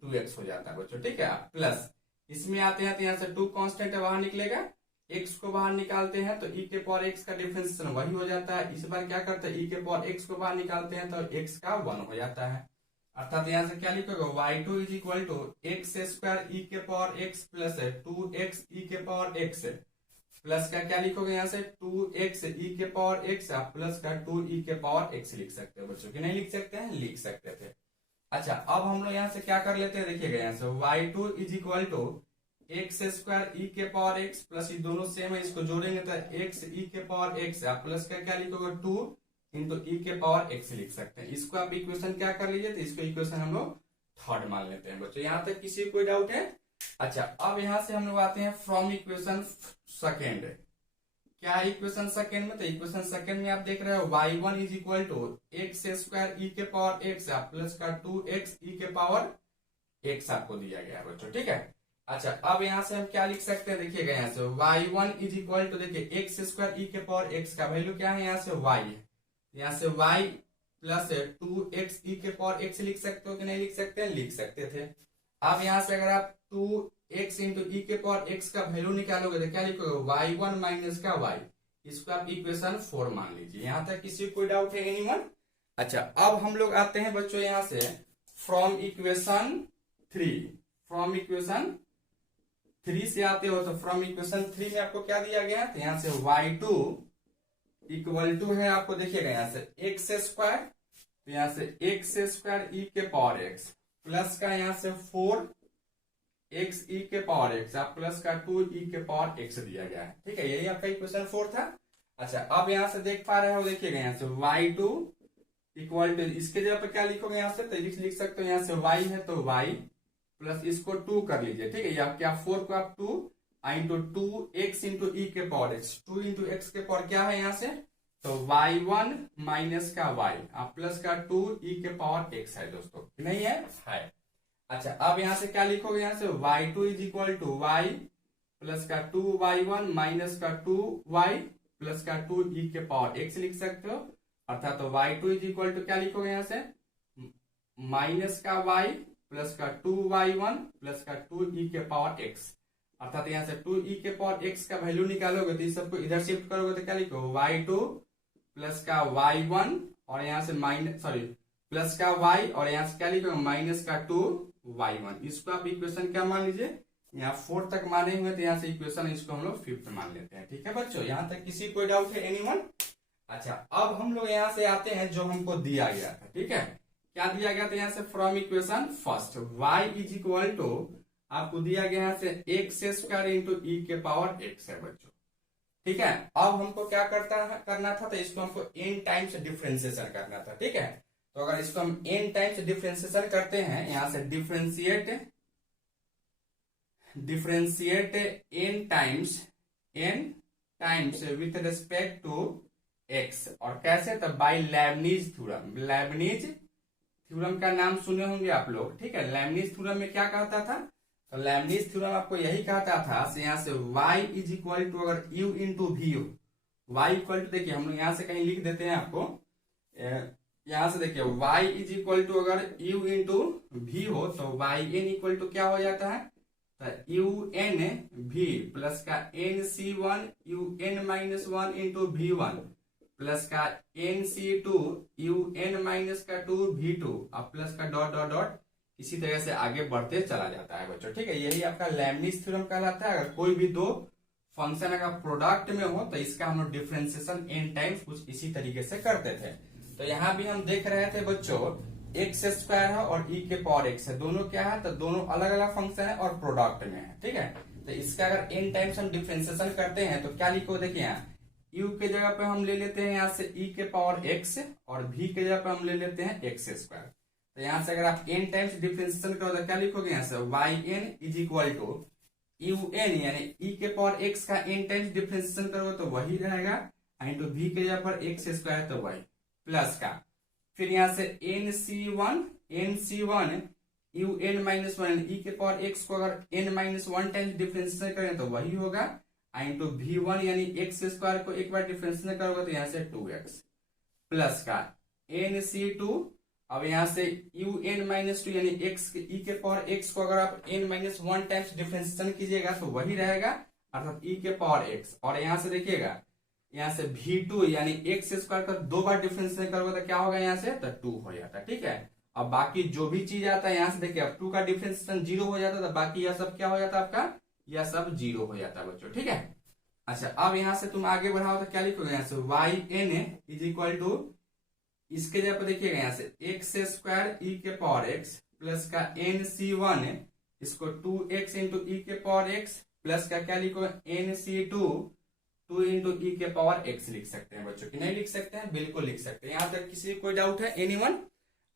2x हो जाता है बच्चों, ठीक है। प्लस इसमें आते हैं तो यहाँ से 2 कांस्टेंट बाहर निकलेगा, x को बाहर निकालते हैं तो e के पावर x का डिफरेंशिएशन वही हो जाता है। इस बार क्या करते हैं, e के पावर x को बाहर निकालते हैं तो x का 1 हो जाता है। अर्थात यहाँ से क्या लिखोगे, y2 is equal to x square e के पावर x प्लस 2x ई के पावर x प्लस का क्या लिखोगे, यहाँ से 2x ई के पावर x प्लस का 2 ई के पावर x लिख सकते हो बच्चों, कि नहीं लिख सकते हैं, लिख सकते थे। अच्छा, अब हम लोग यहाँ से क्या कर लेते हैं, देखिएगा यहाँ से y2 is equal to x square e के पावर एक्स प्लस ये दोनों सेम है, इसको जोड़ेंगे तो एक्स ई के पावर एक्स प्लस का क्या लिखोगे 2 इंटू ई के पावर एक्स लिख सकते हैं। इसको आप इक्वेशन क्या कर लीजिए, तो इसको इक्वेशन हम लोग थर्ड मान लेते हैं बच्चों। यहां तक किसी कोई डाउट है? अच्छा, अब यहां से हम लोग आते हैं फ्रॉम इक्वेशन सेकेंड। क्या इक्वेशन सेकेंड में, तो इक्वेशन सेकेंड में आप देख रहे हो y1 is equal to x square e के पावर एक्स प्लस का 2x ई के पावर एक्स आपको दिया गया है बच्चों, ठीक है। अच्छा, अब यहां से हम क्या लिख सकते हैं, देखिएगा यहां से y1 इज इक्वल टू, देखिए एक्स स्क्वायर ई के पावर एक्स का वैल्यू क्या है, यहाँ से y है, यहाँ से y प्लस 2x ई के पावर एक्स लिख सकते हो कि नहीं लिख सकते हैं, लिख सकते थे। अब यहां से अगर आप 2x इंटू ई के पावर एक्स का वैल्यू निकालोगे तो क्या लिखोगे, y1 माइनस का y, इसको आप इक्वेशन 4 मान लीजिए। यहां तक किसी कोई डाउट है एनीवन? अच्छा, अब हम लोग आते हैं बच्चों यहां से फ्रॉम इक्वेशन 3। फ्रॉम इक्वेशन 3 से आते हो तो फ्रॉम इक्वेशन 3 में आपको क्या दिया गया है, तो यहां से y2 इक्वल टू है आपको, देखिएगा यहां से एक्स स्क्वायर, तो यहां से एक्स स्क्वायर ई के पावर एक्स प्लस का यहां से 4x ई के पावर एक्स प्लस का 2 ई के पावर एक्स दिया गया है, ठीक है। यही आपका इक्वेशन 4 था। अच्छा, अब यहां से देख पा रहे हो, देखिएगा यहां से y2 इक्वल टू, इसके जगह पे क्या लिखोगे यहां से, तो लिख सकते हो यहां से y है तो y प्लस इसको 2 कर लीजिए, ठीक है। या क्या 4 को आप 2 इंटू 2x इंटू ई के पावर एक्स, 2 इंटू एक्स के पावर क्या है यहाँ से, तो y1 माइनस का y प्लस का 2 ई के पावर एक्स है दोस्तों, नहीं है? अच्छा, अब यहां से क्या लिखोगे, यहां से y2 is equal to y plus का 2y1 माइनस का 2y प्लस का 2 ई के पावर x लिख सकते हो। अर्थात तो y2 इज इक्वल टू क्या लिखोगे यहां से, माइनस का y प्लस का 2y1 प्लस का 2 ई के पावर x। अर्थात यहां से 2 ई के पावर x का वैल्यू निकालोगे तो इस सबको इधर शिफ्ट करोगे तो क्या लिखो, y2 प्लस का y1 और यहां से माइनस प्लस का y और यहां से क्या लिखोगे, माइनस का 2y1। इसको आप इक्वेशन क्या मान लीजिए, यहाँ 4 तक माने हुए तो यहाँ से इक्वेशन इसको हम लोग 5th मान लेते हैं, ठीक है बच्चों। यहाँ तक किसी कोई डाउट है एनीवन? अच्छा, अब हम लोग यहाँ से आते हैं जो हमको दिया गया था, ठीक है। क्या दिया गया था यहाँ से, from equation first y is equal to आपको दिया गया यहाँ से एक्स स्क्वायर इंटू ई के पावर एक्स है बच्चों, ठीक है। अब हमको क्या करना था, तो इसको हमको n टाइम्स डिफ्रेंसिएशन करना था, ठीक है। तो अगर इसको हम n टाइम्स डिफ्रेंसिएशन करते हैं, यहां से differentiate n times with respect to x, और कैसे, तो by Leibniz theorem. Leibniz theorem का नाम सुने होंगे आप लोग, ठीक है। लेबनीज थ्योरम में क्या कहता था, तो लेबनीज थ्योरम आपको यही कहता था, से यहाँ से y इज इक्वल टू अगर u इंटू वी हो, y इक्वल टू, देखिए हम लोग यहाँ से कहीं लिख देते हैं आपको, यहां से देखिए y इज इक्वल टू अगर u इंटू वी हो तो yn इक्वल टू क्या हो जाता है, तो un v प्लस का nc1 un minus 1 into v1 plus का nc2 un माइनस का 2 v2 अब प्लस का डॉट डॉट डॉट, इसी तरह से आगे बढ़ते चला जाता है बच्चों, ठीक है। यही आपका लेबनीज थ्योरम कहलाता है। अगर कोई भी दो फंक्शन अगर प्रोडक्ट में हो तो इसका हम लोग डिफरेंशिएशन n टाइम्स कुछ इसी तरीके से करते थे। तो यहाँ भी हम देख रहे थे बच्चों, एक्स स्क्वायर है और ई के पावर एक्स है, दोनों क्या है, तो दोनों अलग अलग फंक्शन है और प्रोडक्ट में है, ठीक है। तो इसका अगर n टाइम्स हम डिफरेंशिएशन करते हैं तो क्या लिखो, देखिए यहाँ u के जगह पे हम ले लेते हैं यहाँ से e के पावर x और v के जगह पे हम ले लेते हैं एक्स स्क्वायर। तो यहाँ से अगर आप n टाइम्स डिफरेंशिएशन करो तो क्या लिखोगे, यहाँ से yn is equal to un यानी e के पावर x का n टाइम्स डिफरेंशिएशन करोगे तो वही रहेगा, इंटू v के जगह पर एक्स स्क्वायर तो वही प्लस का, फिर यहाँ से nc1 un माइनस 1 ई के पावर x को अगर n माइनस 1 टाइम्स डिफरेंशिएशन करें तो वही होगा, इंटू v1 यानी एक्स स्क्वायर को एक बार डिफरेंशिएशन करोगे तो यहाँ से 2x प्लस का nc2, अब यहाँ से un माइनस 2 यानी x ई के पावर x को अगर आप n माइनस 1 टाइम्स डिफरेंशिएशन कीजिएगा तो वही रहेगा, अर्थात e के पावर x, और यहाँ से देखिएगा यहाँ से v2 यानी एक्स स्क्वायर का 2 बार डिफरेंशिएशन करोगे तो क्या होगा, यहाँ से तो 2 हो जाता है, ठीक है। अब बाकी जो भी चीज आता है यहाँ से देखिए, अब 2 का डिफरेंशिएशन 0 हो जाता है तो बाकी यह सब क्या हो जाता है, आपका यह सब 0 हो जाता है बच्चों, ठीक है। अच्छा, अब यहाँ से तुम आगे बढ़ाओ तो क्या लिखोगे, यहाँ से yn इज इक्वल टू, इसके जगह पर देखिएगा यहाँ से एक्स स्क्वायर ई के पावर एक्स प्लस का nc1 इसको 2x इंटू ई के पावर एक्स प्लस का क्या लिखो nc2 2 इंटू ई के पावर एक्स लिख सकते हैं बच्चों, कि नहीं लिख सकते हैं? बिल्कुल लिख सकते हैं। यहाँ तक किसी कोई डाउट है? एनीवन?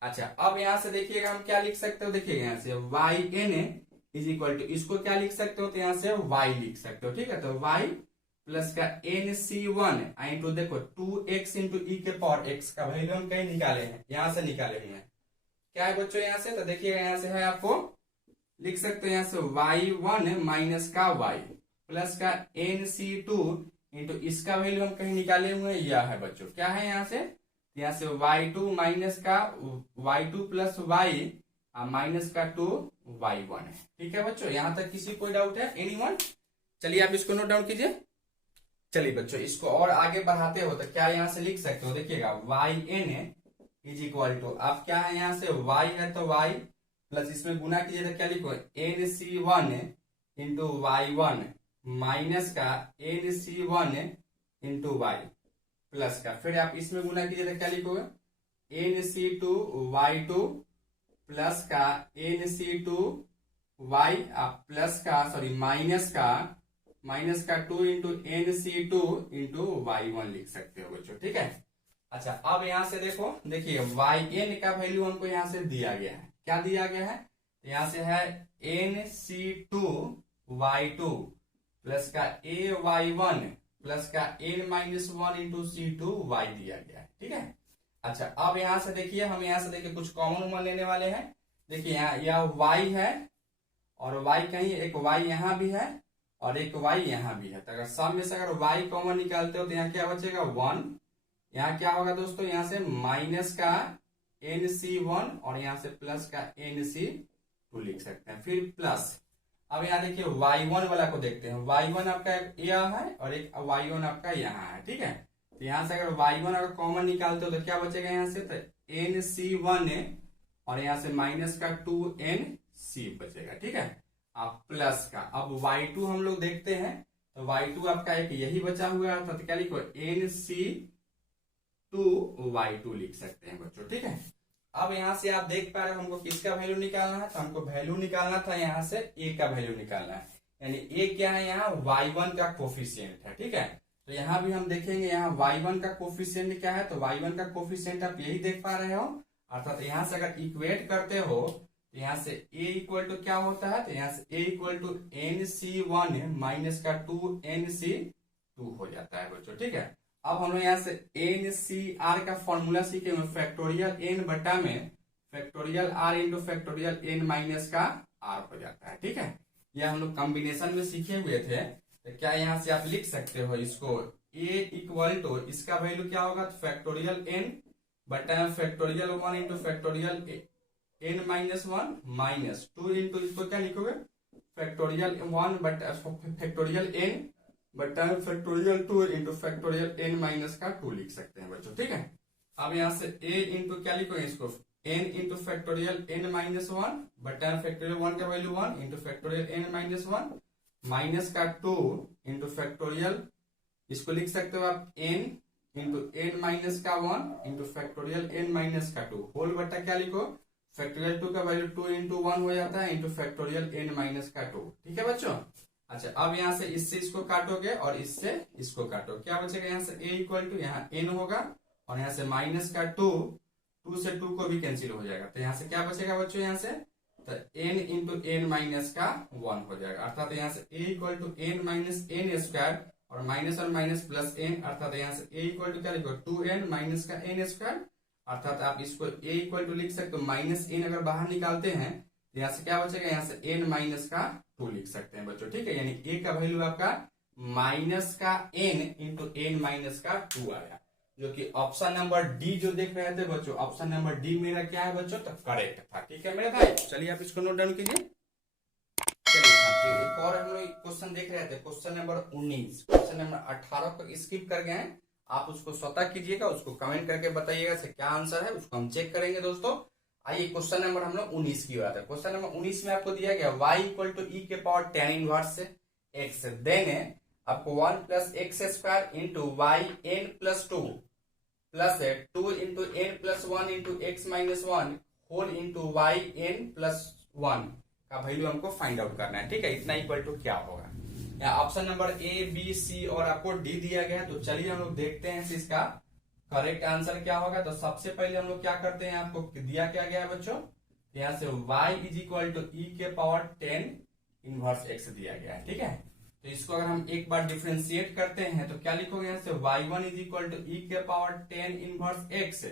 अच्छा, अब यहाँ से देखिएगा हम क्या लिख सकते हो, देखिएगा यहाँ से y n is equal to, इसको क्या लिख सकते हो, तो यहाँ से वाई लिख सकते हो, ठीक है। तो वाई प्लस का एन सी वन इंटू देखो 2x इंटू ई के पावर एक्स का वैल्यू हम कहीं निकाले हैं, यहाँ से निकाले हुए हैं। क्या है बच्चों यहाँ से? तो देखिएगा यहाँ से है, आपको लिख सकते हो यहाँ से y1 माइनस का y प्लस का एन सी टू इंटू इसका वैल्यू हम कहीं निकाले हुए हैं, यह है बच्चों। क्या है यहाँ से? यहाँ से y2 माइनस का y2 प्लस y माइनस का 2y1 है, ठीक है बच्चों। यहाँ तक किसी कोई डाउट है? एनीवन? चलिए आप इसको नोट डाउन कीजिए। चलिए बच्चों, इसको और आगे बढ़ाते हो तो क्या यहाँ से लिख सकते हो, देखिएगा yn इज इक्वल टू, अब क्या है यहाँ से y है तो y प्लस इसमें गुना कीजिए तो क्या लिखो, एन सी one into y one minus का एन सी वन इंटू वाई प्लस का, फिर आप इसमें गुना कीजिए तो क्या लिखोगे, एन सी टू वाई टू प्लस का एन सी टू वाई प्लस का सॉरी माइनस का 2 इंटू एन सी टू इंटू वाई वन लिख सकते हो बच्चों, ठीक है। अच्छा, अब यहां से देखो, देखिए वाई एन का वैल्यू हमको यहां से दिया गया है। क्या दिया गया है? यहां से है एन सी टू वाई टू प्लस का ए वाई वन प्लस का N minus one into C two Y दिया गया है, ठीक है। अच्छा, अब यहां से देखिए, हम यहां से देखिए कुछ कॉमन मान लेने वाले हैं। देखिए यहाँ यह y है और y कहीं एक y यहाँ भी है और एक y यहाँ भी है, तो अगर सब में से अगर y कॉमन निकालते हो तो यहाँ क्या बचेगा 1। यहाँ क्या होगा दोस्तों, यहाँ से माइनस का एन सी वन और यहाँ से प्लस का एन सी टू लिख सकते हैं, फिर प्लस। अब यहाँ देखिए y1 वाला को देखते हैं, y1 आपका यहाँ है और एक y1 आपका यहाँ है, ठीक है। तो यहाँ से अगर y1 अगर कॉमन निकालते हो तो क्या बचेगा यहाँ से, तो एन सी वन और यहाँ से माइनस का 2n सी बचेगा, ठीक है। अब प्लस का, अब y2 हम लोग देखते हैं तो y2 आपका एक यही बचा हुआ था, तो क्या लिखो, एन सी टू y2 लिख सकते हैं बच्चों, ठीक है। अब यहां से आप देख पा रहे हो हमको किसका वैल्यू निकालना है, तो हमको वैल्यू निकालना था यहाँ से a का वैल्यू निकालना है, यानी a क्या है यहाँ y1 का कोफिशिएंट है, ठीक है। तो यहाँ भी हम देखेंगे यहाँ y1 का कोफिशिएंट क्या है, तो y1 का कोफिशिएंट आप यही देख पा रहे हो, अर्थात यहाँ से अगर इक्वेट करते हो तो यहाँ से a इक्वल टू क्या होता है, तो यहाँ से a equal to N C one minus का 2n सी टू हो जाता है बच्चों, ठीक है। अब हम लोग यहाँ से एन सी आर का फॉर्मूला सीखे हुए, फैक्टोरियल एन बटा में factorial R into factorial N minus का आर हो जाता है, ठीक है। यह हम लोग कॉम्बिनेशन में सीखे हुए थे, तो क्या यहाँ से आप लिख सकते हो इसको, a इक्वल टू इसका वैल्यू क्या होगा, तो फैक्टोरियल एन बटा factorial one into factorial N minus one minus 2 into इसको क्या लिखोगे, फैक्टोरियल वन बटा फैक्टोरियल एन बटा factorial 2 into factorial N minus का 2 लिख सकते हैं बच्चों, ठीक है। अब यहाँ से a इंटू क्या लिखोगे इसको, n into factorial N minus one बटा फैक्टोरियल वन का value 1 into factorial N minus one minus का 2 इंटू फैक्टोरियल, इसको लिख सकते हो आप n इंटू एन माइनस का 1 इंटू फैक्टोरियल एन माइनस का 2 होल बटा क्या लिखो, फैक्टोरियल 2 का वैल्यू 2 इंटू 1 हो जाता है इंटू फैक्टोरियल एन माइनस का 2, ठीक है बच्चों। अच्छा, अब यहाँ से इससे इसको काटोगे और इससे इसको काटो, क्या बचेगा यहाँ से a इक्वल टू यहाँ n होगा और यहाँ से माइनस का 2 से 2 को भी कैंसिल हो जाएगा, तो यहाँ से क्या बचेगा बच्चों, यहाँ से तो n इंटू एन माइनस का 1 हो जाएगा, अर्थात यहाँ से a equal to N minus N square और माइनस प्लस एन, अर्थात यहाँ से a इक्वल टू क्या लिखो 2n माइनस का एन स्क्वायर, अर्थात आप इसको a इक्वल टू लिख सकते हो माइनस एन, अगर बाहर निकालते हैं तो यहाँ से क्या बचेगा, यहाँ से n माइनस का 2 लिख सकते हैं बच्चों, ठीक है। यानी a का वैल्यू आपका माइनस का n इंटू एन माइनस का 2 आया, जो कि ऑप्शन नंबर डी जो देख रहे थे बच्चों, ऑप्शन नंबर डी मेरा क्या है बच्चों, तो करेक्ट था, ठीक है मेरे भाई। चलिए आप इसको नोट डाउन कीजिए। चलिए एक और हम लोग क्वेश्चन देख रहे थे, क्वेश्चन नंबर 19, क्वेश्चन नंबर 18 को स्किप कर गए हैं, आप उसको स्वतः कीजिएगा, उसको कमेंट करके बताइएगा से क्या आंसर है, उसको हम चेक करेंगे दोस्तों। आइए क्वेश्चन नंबर हम लोग 19 की बात है। क्वेश्चन नंबर 19 में आपको दिया गया y इक्वल टू ई के power tan inverse x, then आपको 1 plus x square into Y N plus 2 plus 2 into N plus 1 into X minus 1 whole into Y N plus 1 का वैल्यू हमको फाइंड आउट करना है, ठीक है। इतना इक्वल टू क्या होगा, या option number A B C और आपको डी दिया गया है। तो चलिए हम लोग देखते हैं इसका करेक्ट आंसर क्या होगा। तो सबसे पहले हम लोग क्या करते हैं, आपको दिया क्या गया है बच्चों, यहाँ से y इज इक्वल टू ई के पावर 10 इनवर्स x दिया गया है। ठीक है, तो इसको अगर हम एक बार डिफ्रेंशिएट करते हैं तो क्या लिखोगे यहाँ से y1 इज इक्वल टू ई के पावर 10 इनवर्स x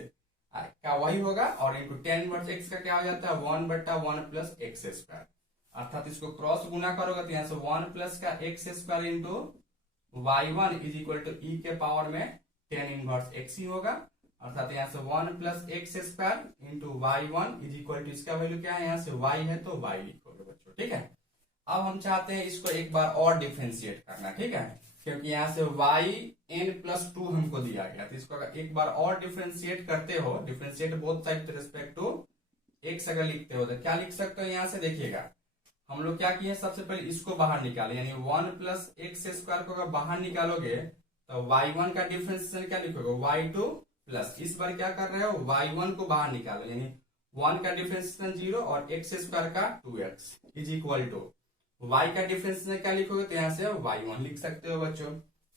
का वही होगा, और इंटू 10 इनवर्स x का क्या हो जाता है 1/1 प्लस एक्स स्क्वायर, अर्थात इसको क्रॉस गुना करोगे तो यहाँ से 1 प्लस का x square into y1 is equal to ई के पावर में 10 इनवर्स x ही होगा, अर्थात यहाँ से 1 plus x square into y1 is equal to इसका वैल्यू क्या है, यहाँ से y है तो y लिखोगे बच्चों। ठीक है, अब हम चाहते हैं इसको एक बार और डिफ्रेंशिएट करना। ठीक है, क्योंकि यहाँ से yn+2 हमको दिया गया, तो इसको अगर एक बार और डिफ्रेंशिएट करते हो, differentiate both side with respect to x अगर लिखते हो तो क्या लिख सकते हो, यहाँ से देखिएगा हम लोग क्या किए, सबसे पहले इसको बाहर निकाले, यानी 1 प्लस एक्स स्क्वायर को अगर बाहर निकालोगे तो y1 का डिफ्रेंशिएशन क्या लिखोगे y2 प्लस, इस बार क्या कर रहे हो y1 को बाहर निकालो, यानी 1 का डिफ्रेंशिएशन 0 और एक्स स्क्वायर का 2x is equal to y का डिफ्रेंशिएशन क्या लिखोगे, तो यहाँ से y1 लिख सकते हो बच्चों।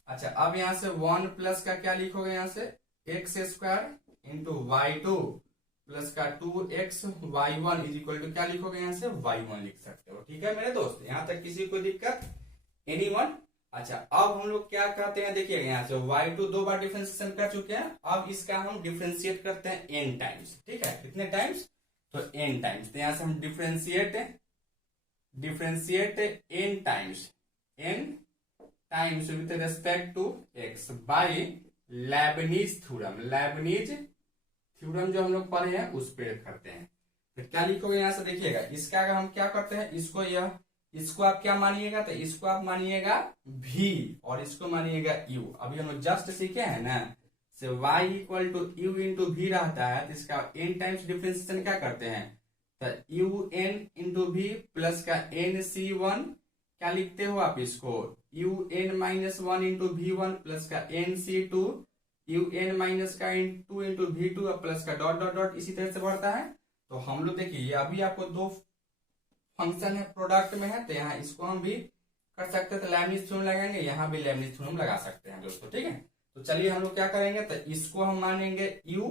अच्छा, अब यहाँ से 1 प्लस का क्या लिखोगे, यहाँ से x square into y2 plus का 2x y1 is equal to क्या लिखोगे, यहाँ से y1 लिख सकते हो। ठीक है मेरे दोस्त, यहाँ तक किसी को दिक्कत, एनीवन। अच्छा, अब हम लोग क्या करते हैं, देखिए यहाँ से y2 दो बार डिफ्रेंशिएशन कर चुके हैं, अब इसका हम डिफ्रेंशिएट करते हैं n टाइम्स। ठीक है, कितने टाइम्स, तो n टाइम्स, तो यहाँ से हम differentiate n times with respect to x by Leibniz theorem. Leibniz theorem जो हम लोग पढ़े हैं उस पर करते हैं। तो क्या लिखोगे, यहाँ से देखिएगा, इसका अगर हम क्या करते हैं, इसको आप क्या मानिएगा, तो इसको आप मानिएगा v और इसको मानिएगा u। अभी हम लोग जस्ट सीखे हैं ना, से y equal to u into V रहता है, तो इसका n टाइम्स डिफ्रेंशिएशन क्या करते हैं, तो un इंटू वी प्लस का nc1 क्या लिखते हो आप, इसको un-1 इंटू v1 प्लस का nc2 un माइनस का 2 इंटू v2 प्लस का डॉट डॉट डॉट इसी तरह से बढ़ता है। तो हम लोग देखिए अभी आपको दो फंक्शन है प्रोडक्ट में है, तो यहाँ इसको हम भी कर सकते हैं, तो लेबनिज थ्योरम लगाएंगे, यहाँ भी लेबनिज थ्योरम लगा सकते हैं दोस्तों। ठीक है, तो चलिए हम लोग क्या करेंगे, तो इसको हम मानेंगे u,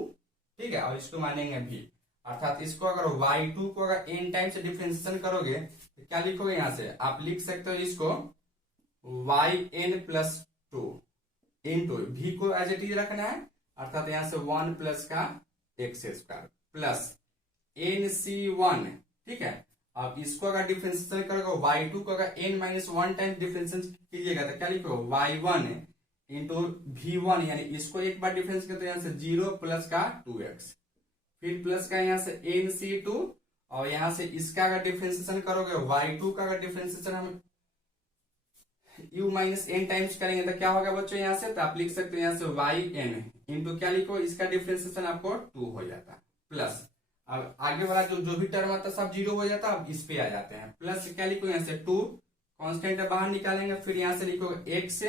ठीक है, और इसको मानेंगे v, अर्थात इसको अगर y2 को अगर n टाइम से डिफ्रेंशिएशन करोगे तो क्या लिखोगे, यहाँ से आप लिख सकते हो इसको yn+2 इंटू v को एज इट इज रखना है, अर्थात यहाँ से 1 प्लस का एक्स स्क्वायर प्लस nc1। ठीक है, अब इसको अगर डिफ्रेंशिएशन करोगे y2 को अगर n-1 टाइम डिफ्रेंशिएशन कीजिएगा तो क्या लिखोगे y1 इंटू v1, यानी इसको एक बार डिफ्रेंस करते यहाँ से 0 प्लस का 2x, फिर प्लस का यहाँ से nc2, और यहाँ से इसका अगर डिफ्रेंशिएशन करोगे y2 का अगर डिफ्रेंशिएशन हम u माइनस n टाइम्स करेंगे तो क्या होगा बच्चों, यहाँ से तो आप लिख सकते हो यहाँ से yn इंटू क्या लिखो, इसका डिफ्रेंशिएशन आपको 2 हो जाता है, प्लस अब आगे वाला जो भी टर्म आता है सब 0 हो जाता है, अब इस पे आ जाते हैं, प्लस क्या लिखो यहाँ से 2 कांस्टेंट बाहर निकालेंगे, फिर यहाँ से लिखो x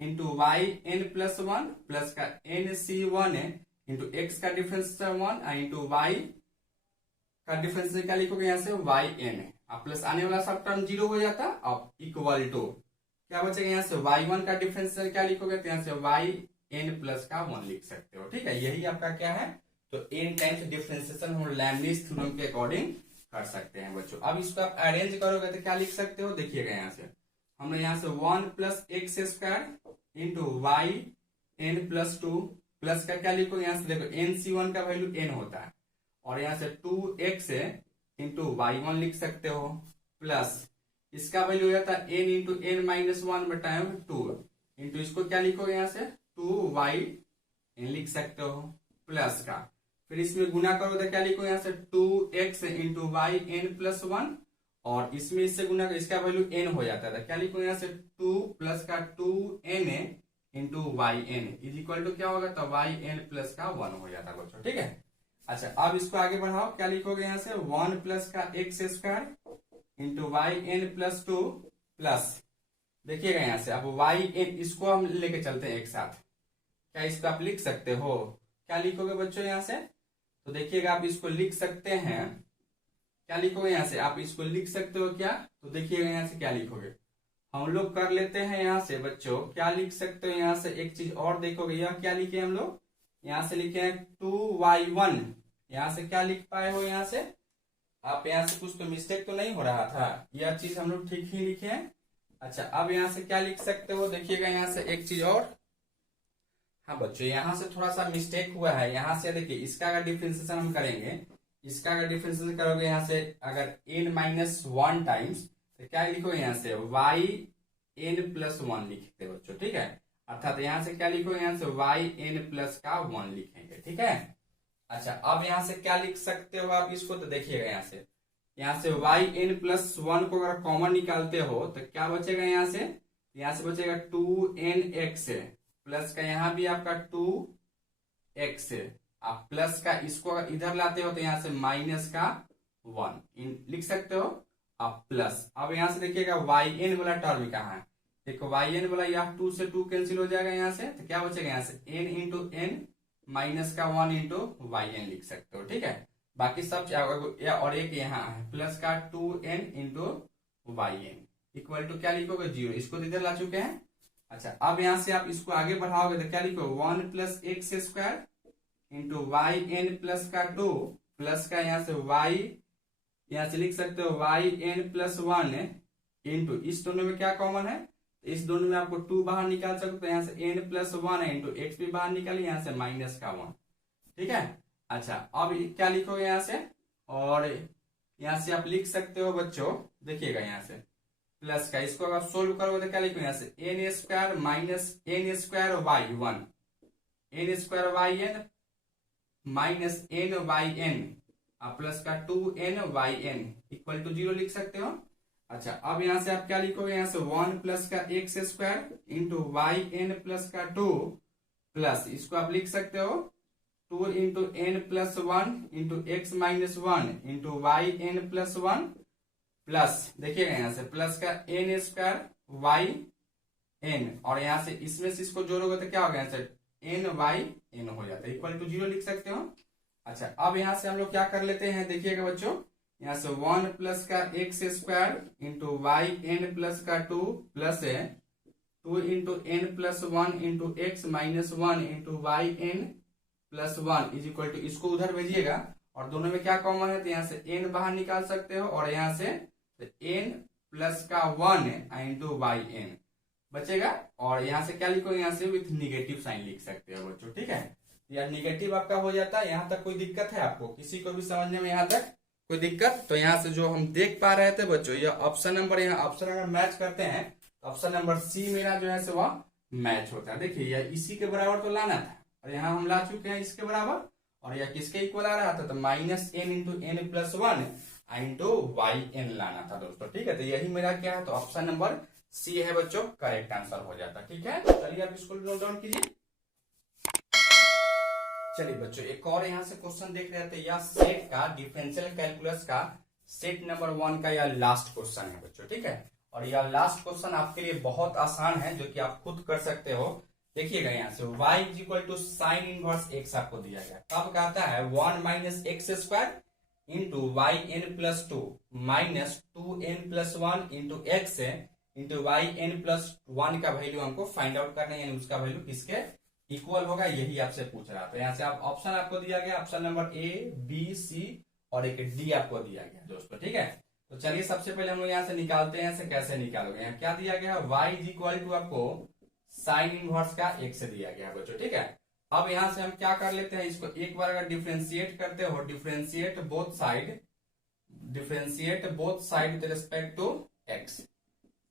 इंटू yn+1 प्लस का nc1 इंटू x का डिफरेंशिएशन 1 इंटू y का डिफरेंशिएशन क्या लिखोगे, यहाँ से yn, अब प्लस आने वाला सब टर्म 0 हो जाता, अब इक्वल टू क्या बचेगा, यहाँ से y1 का डिफरेंशियल क्या लिखोगे, तो यहाँ से yn+1 लिख सकते हो। ठीक है, यही आपका क्या है, तो n टाइम्स डिफरेंशिएशन हम लेबनिज थ्योरम के अकॉर्डिंग कर सकते हैं बच्चों। अब इसको आप अरेंज करोगे तो क्या लिख सकते हो, देखिएगा यहाँ से हमने यहाँ से 1 plus x square into yn+2 plus का क्या लिखो, यहाँ से देखो nc1 का वैल्यू n होता है, और यहाँ से 2x इंटू y1 लिख सकते हो, प्लस इसका वैल्यू हो जाता है n इंटू n-1/2 इंटू इसको क्या लिखोगे, यहाँ से 2yn लिख सकते हो, प्लस का फिर इसमें गुना करो तो क्या लिखो, यहाँ से 2x इंटू yn+1, और इसमें इससे गुना कर इसका वैल्यू n हो जाता था, क्या लिखो यहाँ से 2 प्लस का 2n into yn is equal to क्या होगा, तो yn+1 हो जाता बच्चों। ठीक है, अच्छा अब इसको आगे बढ़ाओ, क्या लिखोगे यहाँ से 1 प्लस का x square into yn+2 plus देखिएगा यहाँ से अब yn, इसको हम लेके चलते हैं एक साथ, क्या इसको आप लिख सकते हो, क्या लिखोगे बच्चों यहाँ से, तो देखिएगा आप इसको लिख सकते हैं, क्या लिखोगे यहाँ से आप इसको लिख सकते हो क्या, तो देखिएगा यहाँ से क्या लिखोगे, हम लोग कर लेते हैं यहाँ से बच्चों, क्या लिख सकते हो यहाँ से एक चीज और देखोगे, यह क्या लिखे हम लोग यहाँ से लिखे हैं 2y1, यहाँ से क्या लिख पाए हो, यहाँ से आप यहाँ से कुछ तो मिस्टेक तो नहीं हो रहा था, यह चीज हम लोग ठीक ही लिखे हैं। अच्छा अब यहाँ से क्या लिख सकते हो, देखिएगा यहाँ से एक चीज और। हाँ बच्चों यहाँ से थोड़ा सा मिस्टेक हुआ है, यहाँ से देखिए इसका अगर डिफरेंशिएशन हम करेंगे, इसका अगर डिफरेंशिएशन करोगे यहाँ से अगर n-1 टाइम्स, तो क्या लिखोगे यहाँ से yn+1 लिखते हो बच्चों, ठीक है। अर्थात यहाँ से क्या लिखोगे यहाँ से yn+1 लिखेंगे, ठीक है। अच्छा अब यहाँ से क्या लिख सकते हो आप इसको, तो देखिएगा यहाँ से yn+1 को अगर कॉमन निकालते हो तो क्या बचेगा यहाँ से बचेगा 2nx प्लस का यहाँ भी आपका 2x, आप प्लस का इसको अगर इधर लाते हो तो यहाँ से -1 लिख सकते हो आप प्लस। अब यहाँ से देखिएगा yn वाला टर्म कहाँ है, देखो yn वाला यह 2 से 2 कैंसिल हो जाएगा यहाँ से, तो क्या बचेगा यहाँ से n into n -1 into yn लिख सकते हो, ठीक है। बाकी सब और एक यहाँ है प्लस का 2n into yn equal to क्या लिखोगे 0, इसको तो इधर ला चुके हैं। अच्छा अब यहाँ से आप इसको आगे बढ़ाओगे तो क्या लिखो 1+x² इंटू yn+2 प्लस का यहाँ से y, यहाँ से लिख सकते हो yn+1 इंटू इस दोनों में क्या कॉमन है, इस दोनों में आपको 2 बाहर निकाल सकते हो, यहाँ से n+1 है इंटू x भी बाहर निकालिए, यहाँ से -1, ठीक है। अच्छा अब क्या लिखोगे यहाँ से, और यहाँ से आप लिख सकते हो बच्चों, देखिएगा यहाँ से प्लस का इसको अगर सोल्व करोगे तो क्या लिखोगे यहाँ से n² n²yn प्लस का 2nyn इक्वल टू 0 लिख सकते हो। अच्छा अब यहाँ से आप क्या लिखोगे यहाँ से 1 प्लस का x² इंटू yn+2 प्लस इसको आप लिख सकते हो 2 into n+1 into x-1 into yn+1 plus देखिएगा यहाँ से प्लस का n² और यहाँ से इसमें से इसको जोड़ोगे तो क्या होगा यहाँ से n/n हो जाता है, इक्वल टू 0 लिख सकते हो। अच्छा अब यहाँ से हम लोग क्या कर लेते हैं, देखिएगा बच्चों यहाँ से 1 प्लस का x² into yn+2 plus 2 into n+1 into x-1 into yn+1 is equal to, इसको उधर भेजिएगा और दोनों में क्या कॉमन है, तो यहाँ से n बाहर निकाल सकते हो और यहाँ से n प्लस का 1 इंटू yn बचेगा, और यहाँ से क्या लिखो यहाँ से विथ निगेटिव साइन लिख सकते हो बच्चों, ठीक है। यह निगेटिव आपका हो जाता है। यहाँ तक कोई दिक्कत है आपको, किसी को भी समझने में यहाँ तक कोई दिक्कत, तो यहाँ से जो हम देख पा रहे थे बच्चों, यह ऑप्शन नंबर, यहाँ ऑप्शन अगर मैच करते हैं तो ऑप्शन नंबर सी मेरा जो है वह मैच होता है। देखिए यह इसी के बराबर तो लाना था और यहाँ हम ला चुके हैं इसके बराबर, और यह किसके इक्वल आ रहा था, तो -n into n+1 into yn लाना था दोस्तों, ठीक है। तो यही मेरा क्या है, तो ऑप्शन नंबर सी है बच्चों, करेक्ट आंसर हो जाता, ठीक है। चलिए आप इसको नोट डाउन कीजिए। चलिए बच्चों एक और यहाँ से क्वेश्चन देख रहे थे, यह सेट का डिफरेंशियल कैलकुलस का सेट नंबर 1 का यह लास्ट क्वेश्चन है बच्चों, ठीक है। और यह लास्ट क्वेश्चन आपके लिए बहुत आसान है, जो कि आप खुद कर सकते हो। देखिएगा यहाँ से y is equal to sine inverse x आपको दिया गया, कब कहता है 1 - x² into yn+2 minus 2n+1 into x into yn+1 का वैल्यू हमको फाइंड आउट करना है, यानी उसका वैल्यू किसके इक्वल होगा, यही आपसे पूछ रहा था। यहाँ से आप ऑप्शन आपको दिया गया, option number A, B, C और एक D आपको दिया गया दोस्तों, ठीक है। तो चलिए सबसे पहले हम लोग यहाँ से निकालते हैं, कैसे निकालोगे। यहाँ क्या दिया गया, y इज इक्वल टू आपको साइन इनवर्स का x दिया गया बच्चों, ठीक है। अब यहाँ से हम क्या कर लेते हैं, इसको एक बार अगर डिफ्रेंशिएट करते हो, differentiate both side with respect to x,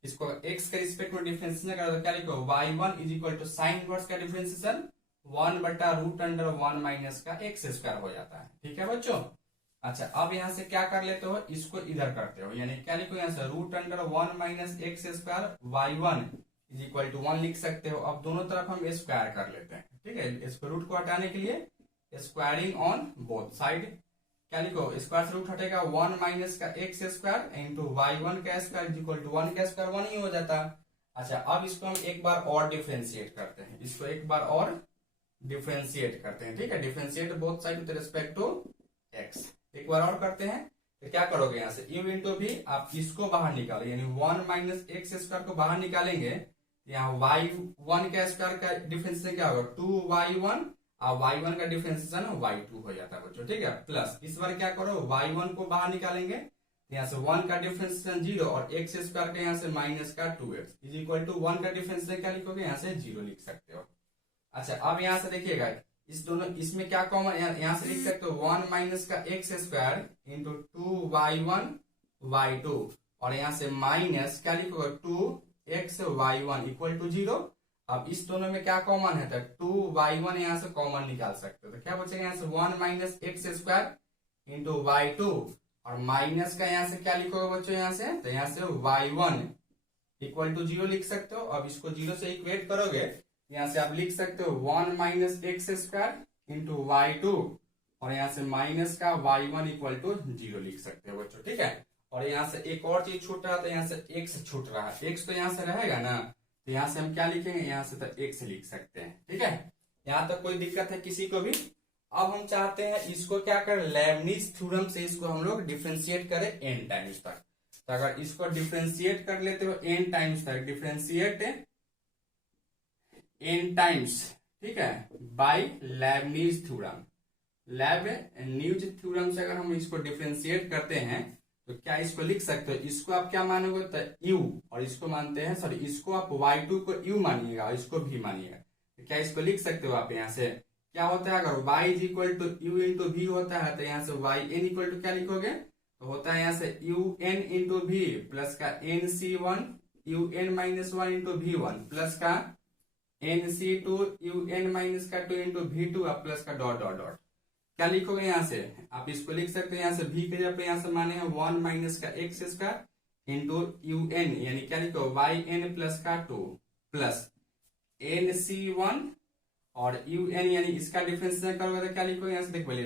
इसको x के रिस्पेक्ट में डिफरेंशिएशन करो तो क्या लिखो, y1 is equal to sine inverse का डिफरेंशिएशन 1/√1 माइनस का x² हो जाता है, ठीक है बच्चों। अच्छा अब यहाँ से क्या कर लेते हो, इसको इधर करते हो, यानी क्या लिखो यहाँ से √1 minus x² y1 is equal to 1 लिख सकते हो। अब दोनों तरफ हम स्क्वायर कर लेते हैं, ठीक है। इसको रूट को हटाने के लिए स्क्वायरिंग ऑन बोथ साइड, क्या लिखो, स्क्वायर से रूट हटेगा 1 माइनस का x² इंटू y1 का स्क्वायर इज इक्वल टू 1 का स्क्वायर 1 ही हो जाता। अच्छा अब इसको हम एक बार और डिफ्रेंशिएट करते हैं, इसको एक बार और डिफ्रेंशिएट करते हैं, ठीक है। Differentiate both side with respect to x, एक बार और करते हैं। तो क्या करोगे यहाँ से u इंटू भी, आप इसको बाहर निकालो, यानी 1 माइनस एक्स स्क्वायर को बाहर निकालेंगे, यहाँ y1 का स्क्वायर का डिफरेंशिएशन क्या होगा 2y1, और y1 का डिफरेंशिएशन y2 हो जाता है बच्चों, ठीक है। प्लस इस बार क्या करो y1 को बाहर निकालेंगे, यहाँ से 1 का डिफरेंशिएशन 0 और एक्स स्क्वायर का यहाँ से माइनस का 2x इज इक्वल टू 1 का डिफरेंशिएशन क्या लिखोगे, यहाँ से 0 लिख सकते हो। अच्छा अब यहाँ से देखिएगा इस दोनों, इसमें क्या कॉमन, यहाँ से लिख सकते हो 1 माइनस का x square into 2y1 y2, और यहाँ से माइनस क्या लिखोगे 2xy1 इक्वल टू 0। अब इस दोनों में क्या कॉमन है, तो 2y1 यहाँ से कॉमन निकाल सकते हो, तो क्या बचेगा यहाँ से 1 minus x square into y2, और माइनस का यहाँ से क्या लिखोगे बच्चों, यहाँ से तो यहाँ से y1 इक्वल टू 0 लिख सकते हो। अब इसको 0 से इक्वेट करोगे, यहाँ से आप लिख सकते हो 1 minus x square into y2, और यहाँ से माइनस का y1 इक्वल टू 0 लिख सकते हो बच्चों, ठीक है। और यहाँ से एक और चीज छूट रहा था, यहाँ से x छूट रहा है, x तो यहाँ से रहेगा ना, तो यहाँ से हम क्या लिखेंगे, यहाँ से तो x लिख सकते हैं, ठीक है। यहाँ तक कोई दिक्कत है किसी को भी। अब हम चाहते हैं इसको क्या करें, लेबनिज थ्योरम से इसको हम लोग डिफ्रेंशिएट करें n टाइम्स तक। तो अगर इसको डिफ्रेंशिएट कर लेते हो n टाइम्स तक, डिफ्रेंशिएट n टाइम्स, ठीक है, by Leibniz theorem. Leibniz theorem से अगर हम इसको डिफ्रेंशिएट करते हैं तो क्या इसको लिख सकते हो, इसको आप क्या मानोगे तो u, और इसको मानते हैं, सॉरी इसको आप y2 को u मानिएगा और इसको v मानिएगा, तो क्या इसको लिख सकते हो आप। यहाँ से क्या होता है, अगर y is equal to U into V होता है तो यहाँ से yn इक्वल टू क्या लिखोगे, तो होता है यहाँ से un इंटू वी प्लस का nc1 un minus 1 into v1 plus का nc2 un माइनस का 2 इंटू v2 प्लस का डॉट डॉट डॉट। क्या लिखोगे यहाँ से, आप इसको लिख सकते हैं यहाँ से v के जगह पे यहाँ से माने हैं 1 माइनस का एक्स स्क्वायर इंटू un, यानी क्या लिखो yn प्लस का 2 प्लस nc1 और un, यानी इसका डिफरेंस करोगे तो क्या लिखोगे यहाँ से, देख पहले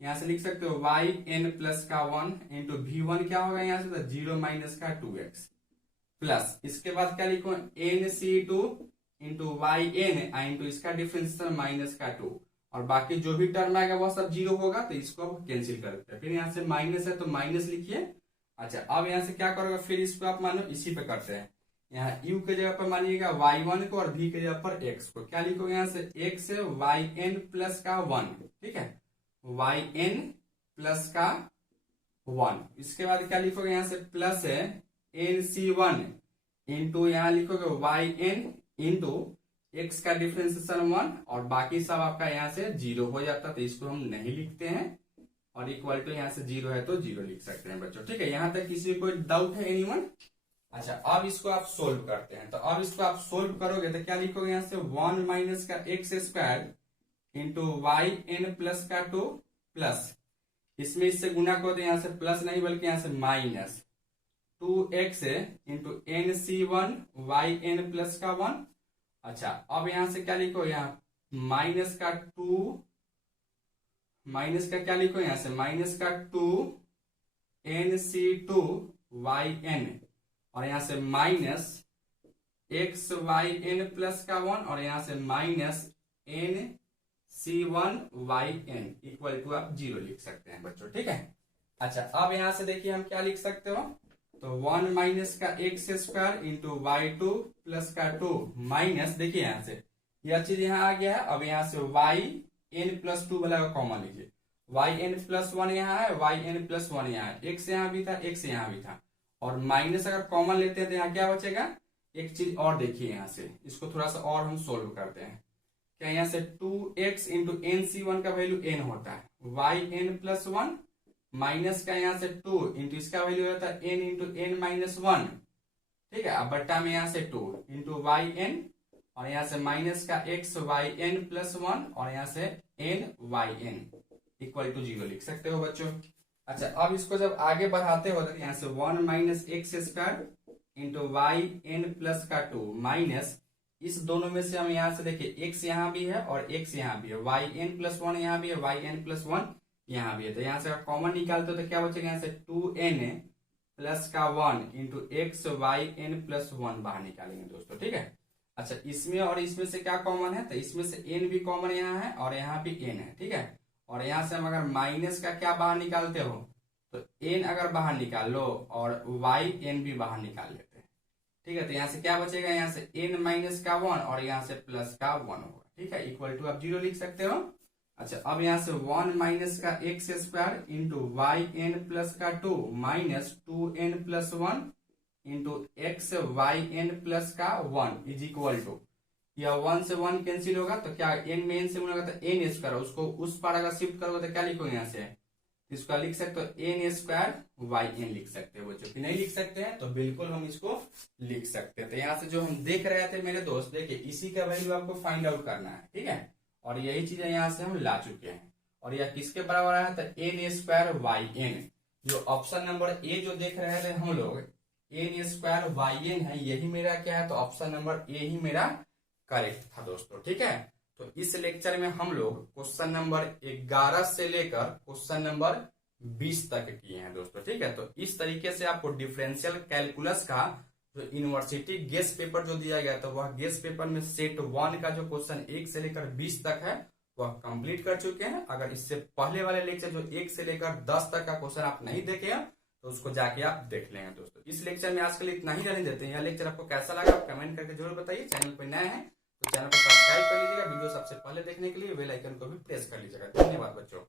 यहाँ से लिख सकते हो yn प्लस का 1 इंटू v1 क्या होगा यहाँ से 0 माइनस का 2x प्लस इसके बाद क्या लिखो nc2 इंटू yn इंटू इसका डिफरेंस माइनस का 2, और बाकी जो भी टर्म आएगा वो सब 0 होगा, तो इसको कैंसिल कर देते हैं। फिर यहाँ से माइनस है तो माइनस लिखिए। अच्छा अब यहाँ से क्या करोगे, फिर इसको आप मानो इसी पे करते हैं, यहाँ u के जगह पर मानिएगा y1 को और v के जगह पर x को, क्या लिखोगे यहाँ से x yn प्लस का 1, ठीक है, yn प्लस का 1। इसके बाद क्या लिखोगे यहाँ से प्लस है nc1 इंटू यहाँ लिखोगे yn इंटू x का डिफरेंशिएशन 1, और बाकी सब आपका यहाँ से 0 हो जाता, तो इसको हम नहीं लिखते हैं, और इक्वल टू यहाँ से 0 है तो 0 लिख सकते हैं बच्चों, ठीक है। यहाँ तक किसी को कोई डाउट है एनीवन। अच्छा अब इसको आप सोल्व करते हैं, तो अब इसको आप सोल्व करोगे तो क्या लिखोगे यहाँ से 1 माइनस का x square into yn plus का 2 प्लस इसमें इससे गुना करो तो यहाँ से प्लस नहीं बल्कि यहाँ से minus 2x into nc1 yn plus का 1। अच्छा अब यहां से क्या लिखो, यहाँ माइनस का 2, माइनस का क्या लिखो यहां से माइनस का 2 nc2 yn, और यहां से माइनस xyn प्लस का 1, और यहां से minus nc1 yn equal to आप 0 लिख सकते हैं बच्चों, ठीक है। अच्छा अब यहां से देखिए हम क्या लिख सकते हो, तो 1 माइनस का x square into y2 plus का 2 माइनस, देखिए यहाँ से यह चीज यहाँ आ गया है। अब यहाँ से yn प्लस 2 वाला कॉमन लीजिए, yn प्लस 1 यहाँ है, yn प्लस 1 यहाँ है, x यहाँ भी था x यहाँ भी था, और माइनस अगर कॉमन लेते हैं तो यहाँ क्या बचेगा, एक चीज और देखिए यहाँ से, इसको थोड़ा सा और हम सोल्व करते हैं। क्या यहाँ से 2x इंटू nc1 का वैल्यू n होता है, yn प्लस 1 माइनस का यहाँ से 2 इंटू इसका वैल्यू होता है n इंटू n माइनस 1, ठीक है। अब बट्टा में यहाँ से 2 इंटू yn, और यहाँ से माइनस का xyn प्लस 1, और यहाँ से nyn इक्वल टू 0 लिख सकते हो बच्चों। अच्छा अब इसको जब आगे बढ़ाते हो तो यहाँ से 1 minus x square into yn plus का 2 माइनस, इस दोनों में से हम यहाँ से देखिए x यहाँ भी है और x यहाँ भी है, yn प्लस 1 यहाँ भी है, yn प्लस 1 यहाँ भी है, तो यहाँ से कॉमन निकालते हो तो क्या बचेगा यहाँ से 2n प्लस का 1 इंटू xyn प्लस 1 बाहर निकालेंगे दोस्तों, ठीक है। अच्छा इसमें और इसमें से क्या कॉमन है, तो इसमें से n भी कॉमन यहाँ है और यहाँ भी n है, ठीक है। और यहाँ से हम अगर माइनस का क्या बाहर निकालते हो तो n अगर बाहर निकाल लो और y n भी बाहर निकाल लेते हैं, ठीक है। तो यहाँ से क्या बचेगा, यहाँ से n माइनस का 1 और यहाँ से प्लस का 1 होगा, ठीक है। इक्वल टू आप 0 लिख सकते हो। अच्छा, अब यहाँ से 1 माइनस का x square into Y N plus का 2 minus 2n plus 1 into X Y N plus का 1 इज इक्वल टू, या 1 से 1 कैंसिल होगा तो क्या n में n से गुना होगा तो n स्क्वायर, उसको उस पार अगर शिफ्ट करोगे तो क्या लिखोगे, यहाँ से इसको लिख सकते हो n स्क्वायर वाई एन लिख सकते हो। बच्चों की नहीं लिख सकते हैं तो बिल्कुल हम इसको लिख सकते हैं। तो यहाँ से जो हम देख रहे थे मेरे दोस्त, देखिए इसी का वैल्यू आपको फाइंड आउट करना है, ठीक है। और यही चीजें यहाँ से हम ला चुके हैं और यह किसके बराबर है, तो n स्क्वायर वाई एन। जो ऑप्शन नंबर ए जो देख रहे थे हम लोग, n स्क्वायर वाई एन है, यही मेरा क्या है, तो ऑप्शन नंबर ए ही मेरा करेक्ट था दोस्तों, ठीक है। तो इस लेक्चर में हम लोग क्वेश्चन नंबर 11 से लेकर क्वेश्चन नंबर 20 तक किए हैं दोस्तों, ठीक है। तो इस तरीके से आपको डिफरेंशियल कैलकुलस का जो यूनिवर्सिटी गेस्ट पेपर जो दिया गया था, वह गेस्ट पेपर में सेट 1 का जो क्वेश्चन 1 से लेकर 20 तक है वह कंप्लीट कर चुके हैं। अगर इससे पहले वाले लेक्चर जो 1 से लेकर 10 तक का क्वेश्चन आप नहीं देखे हैं तो उसको जाके आप देख लेंगे दोस्तों। इस लेक्चर में आज के लिए इतना ही रहने देते हैं। यह लेक्चर आपको कैसा लगा आप कमेंट करके जरूर बताइए। चैनल पर नए हैं तो चैनल को सब्सक्राइब कर लीजिएगा, वीडियो सबसे पहले देखने के लिए बेल आइकन को भी प्रेस कर लीजिएगा। धन्यवाद बच्चों।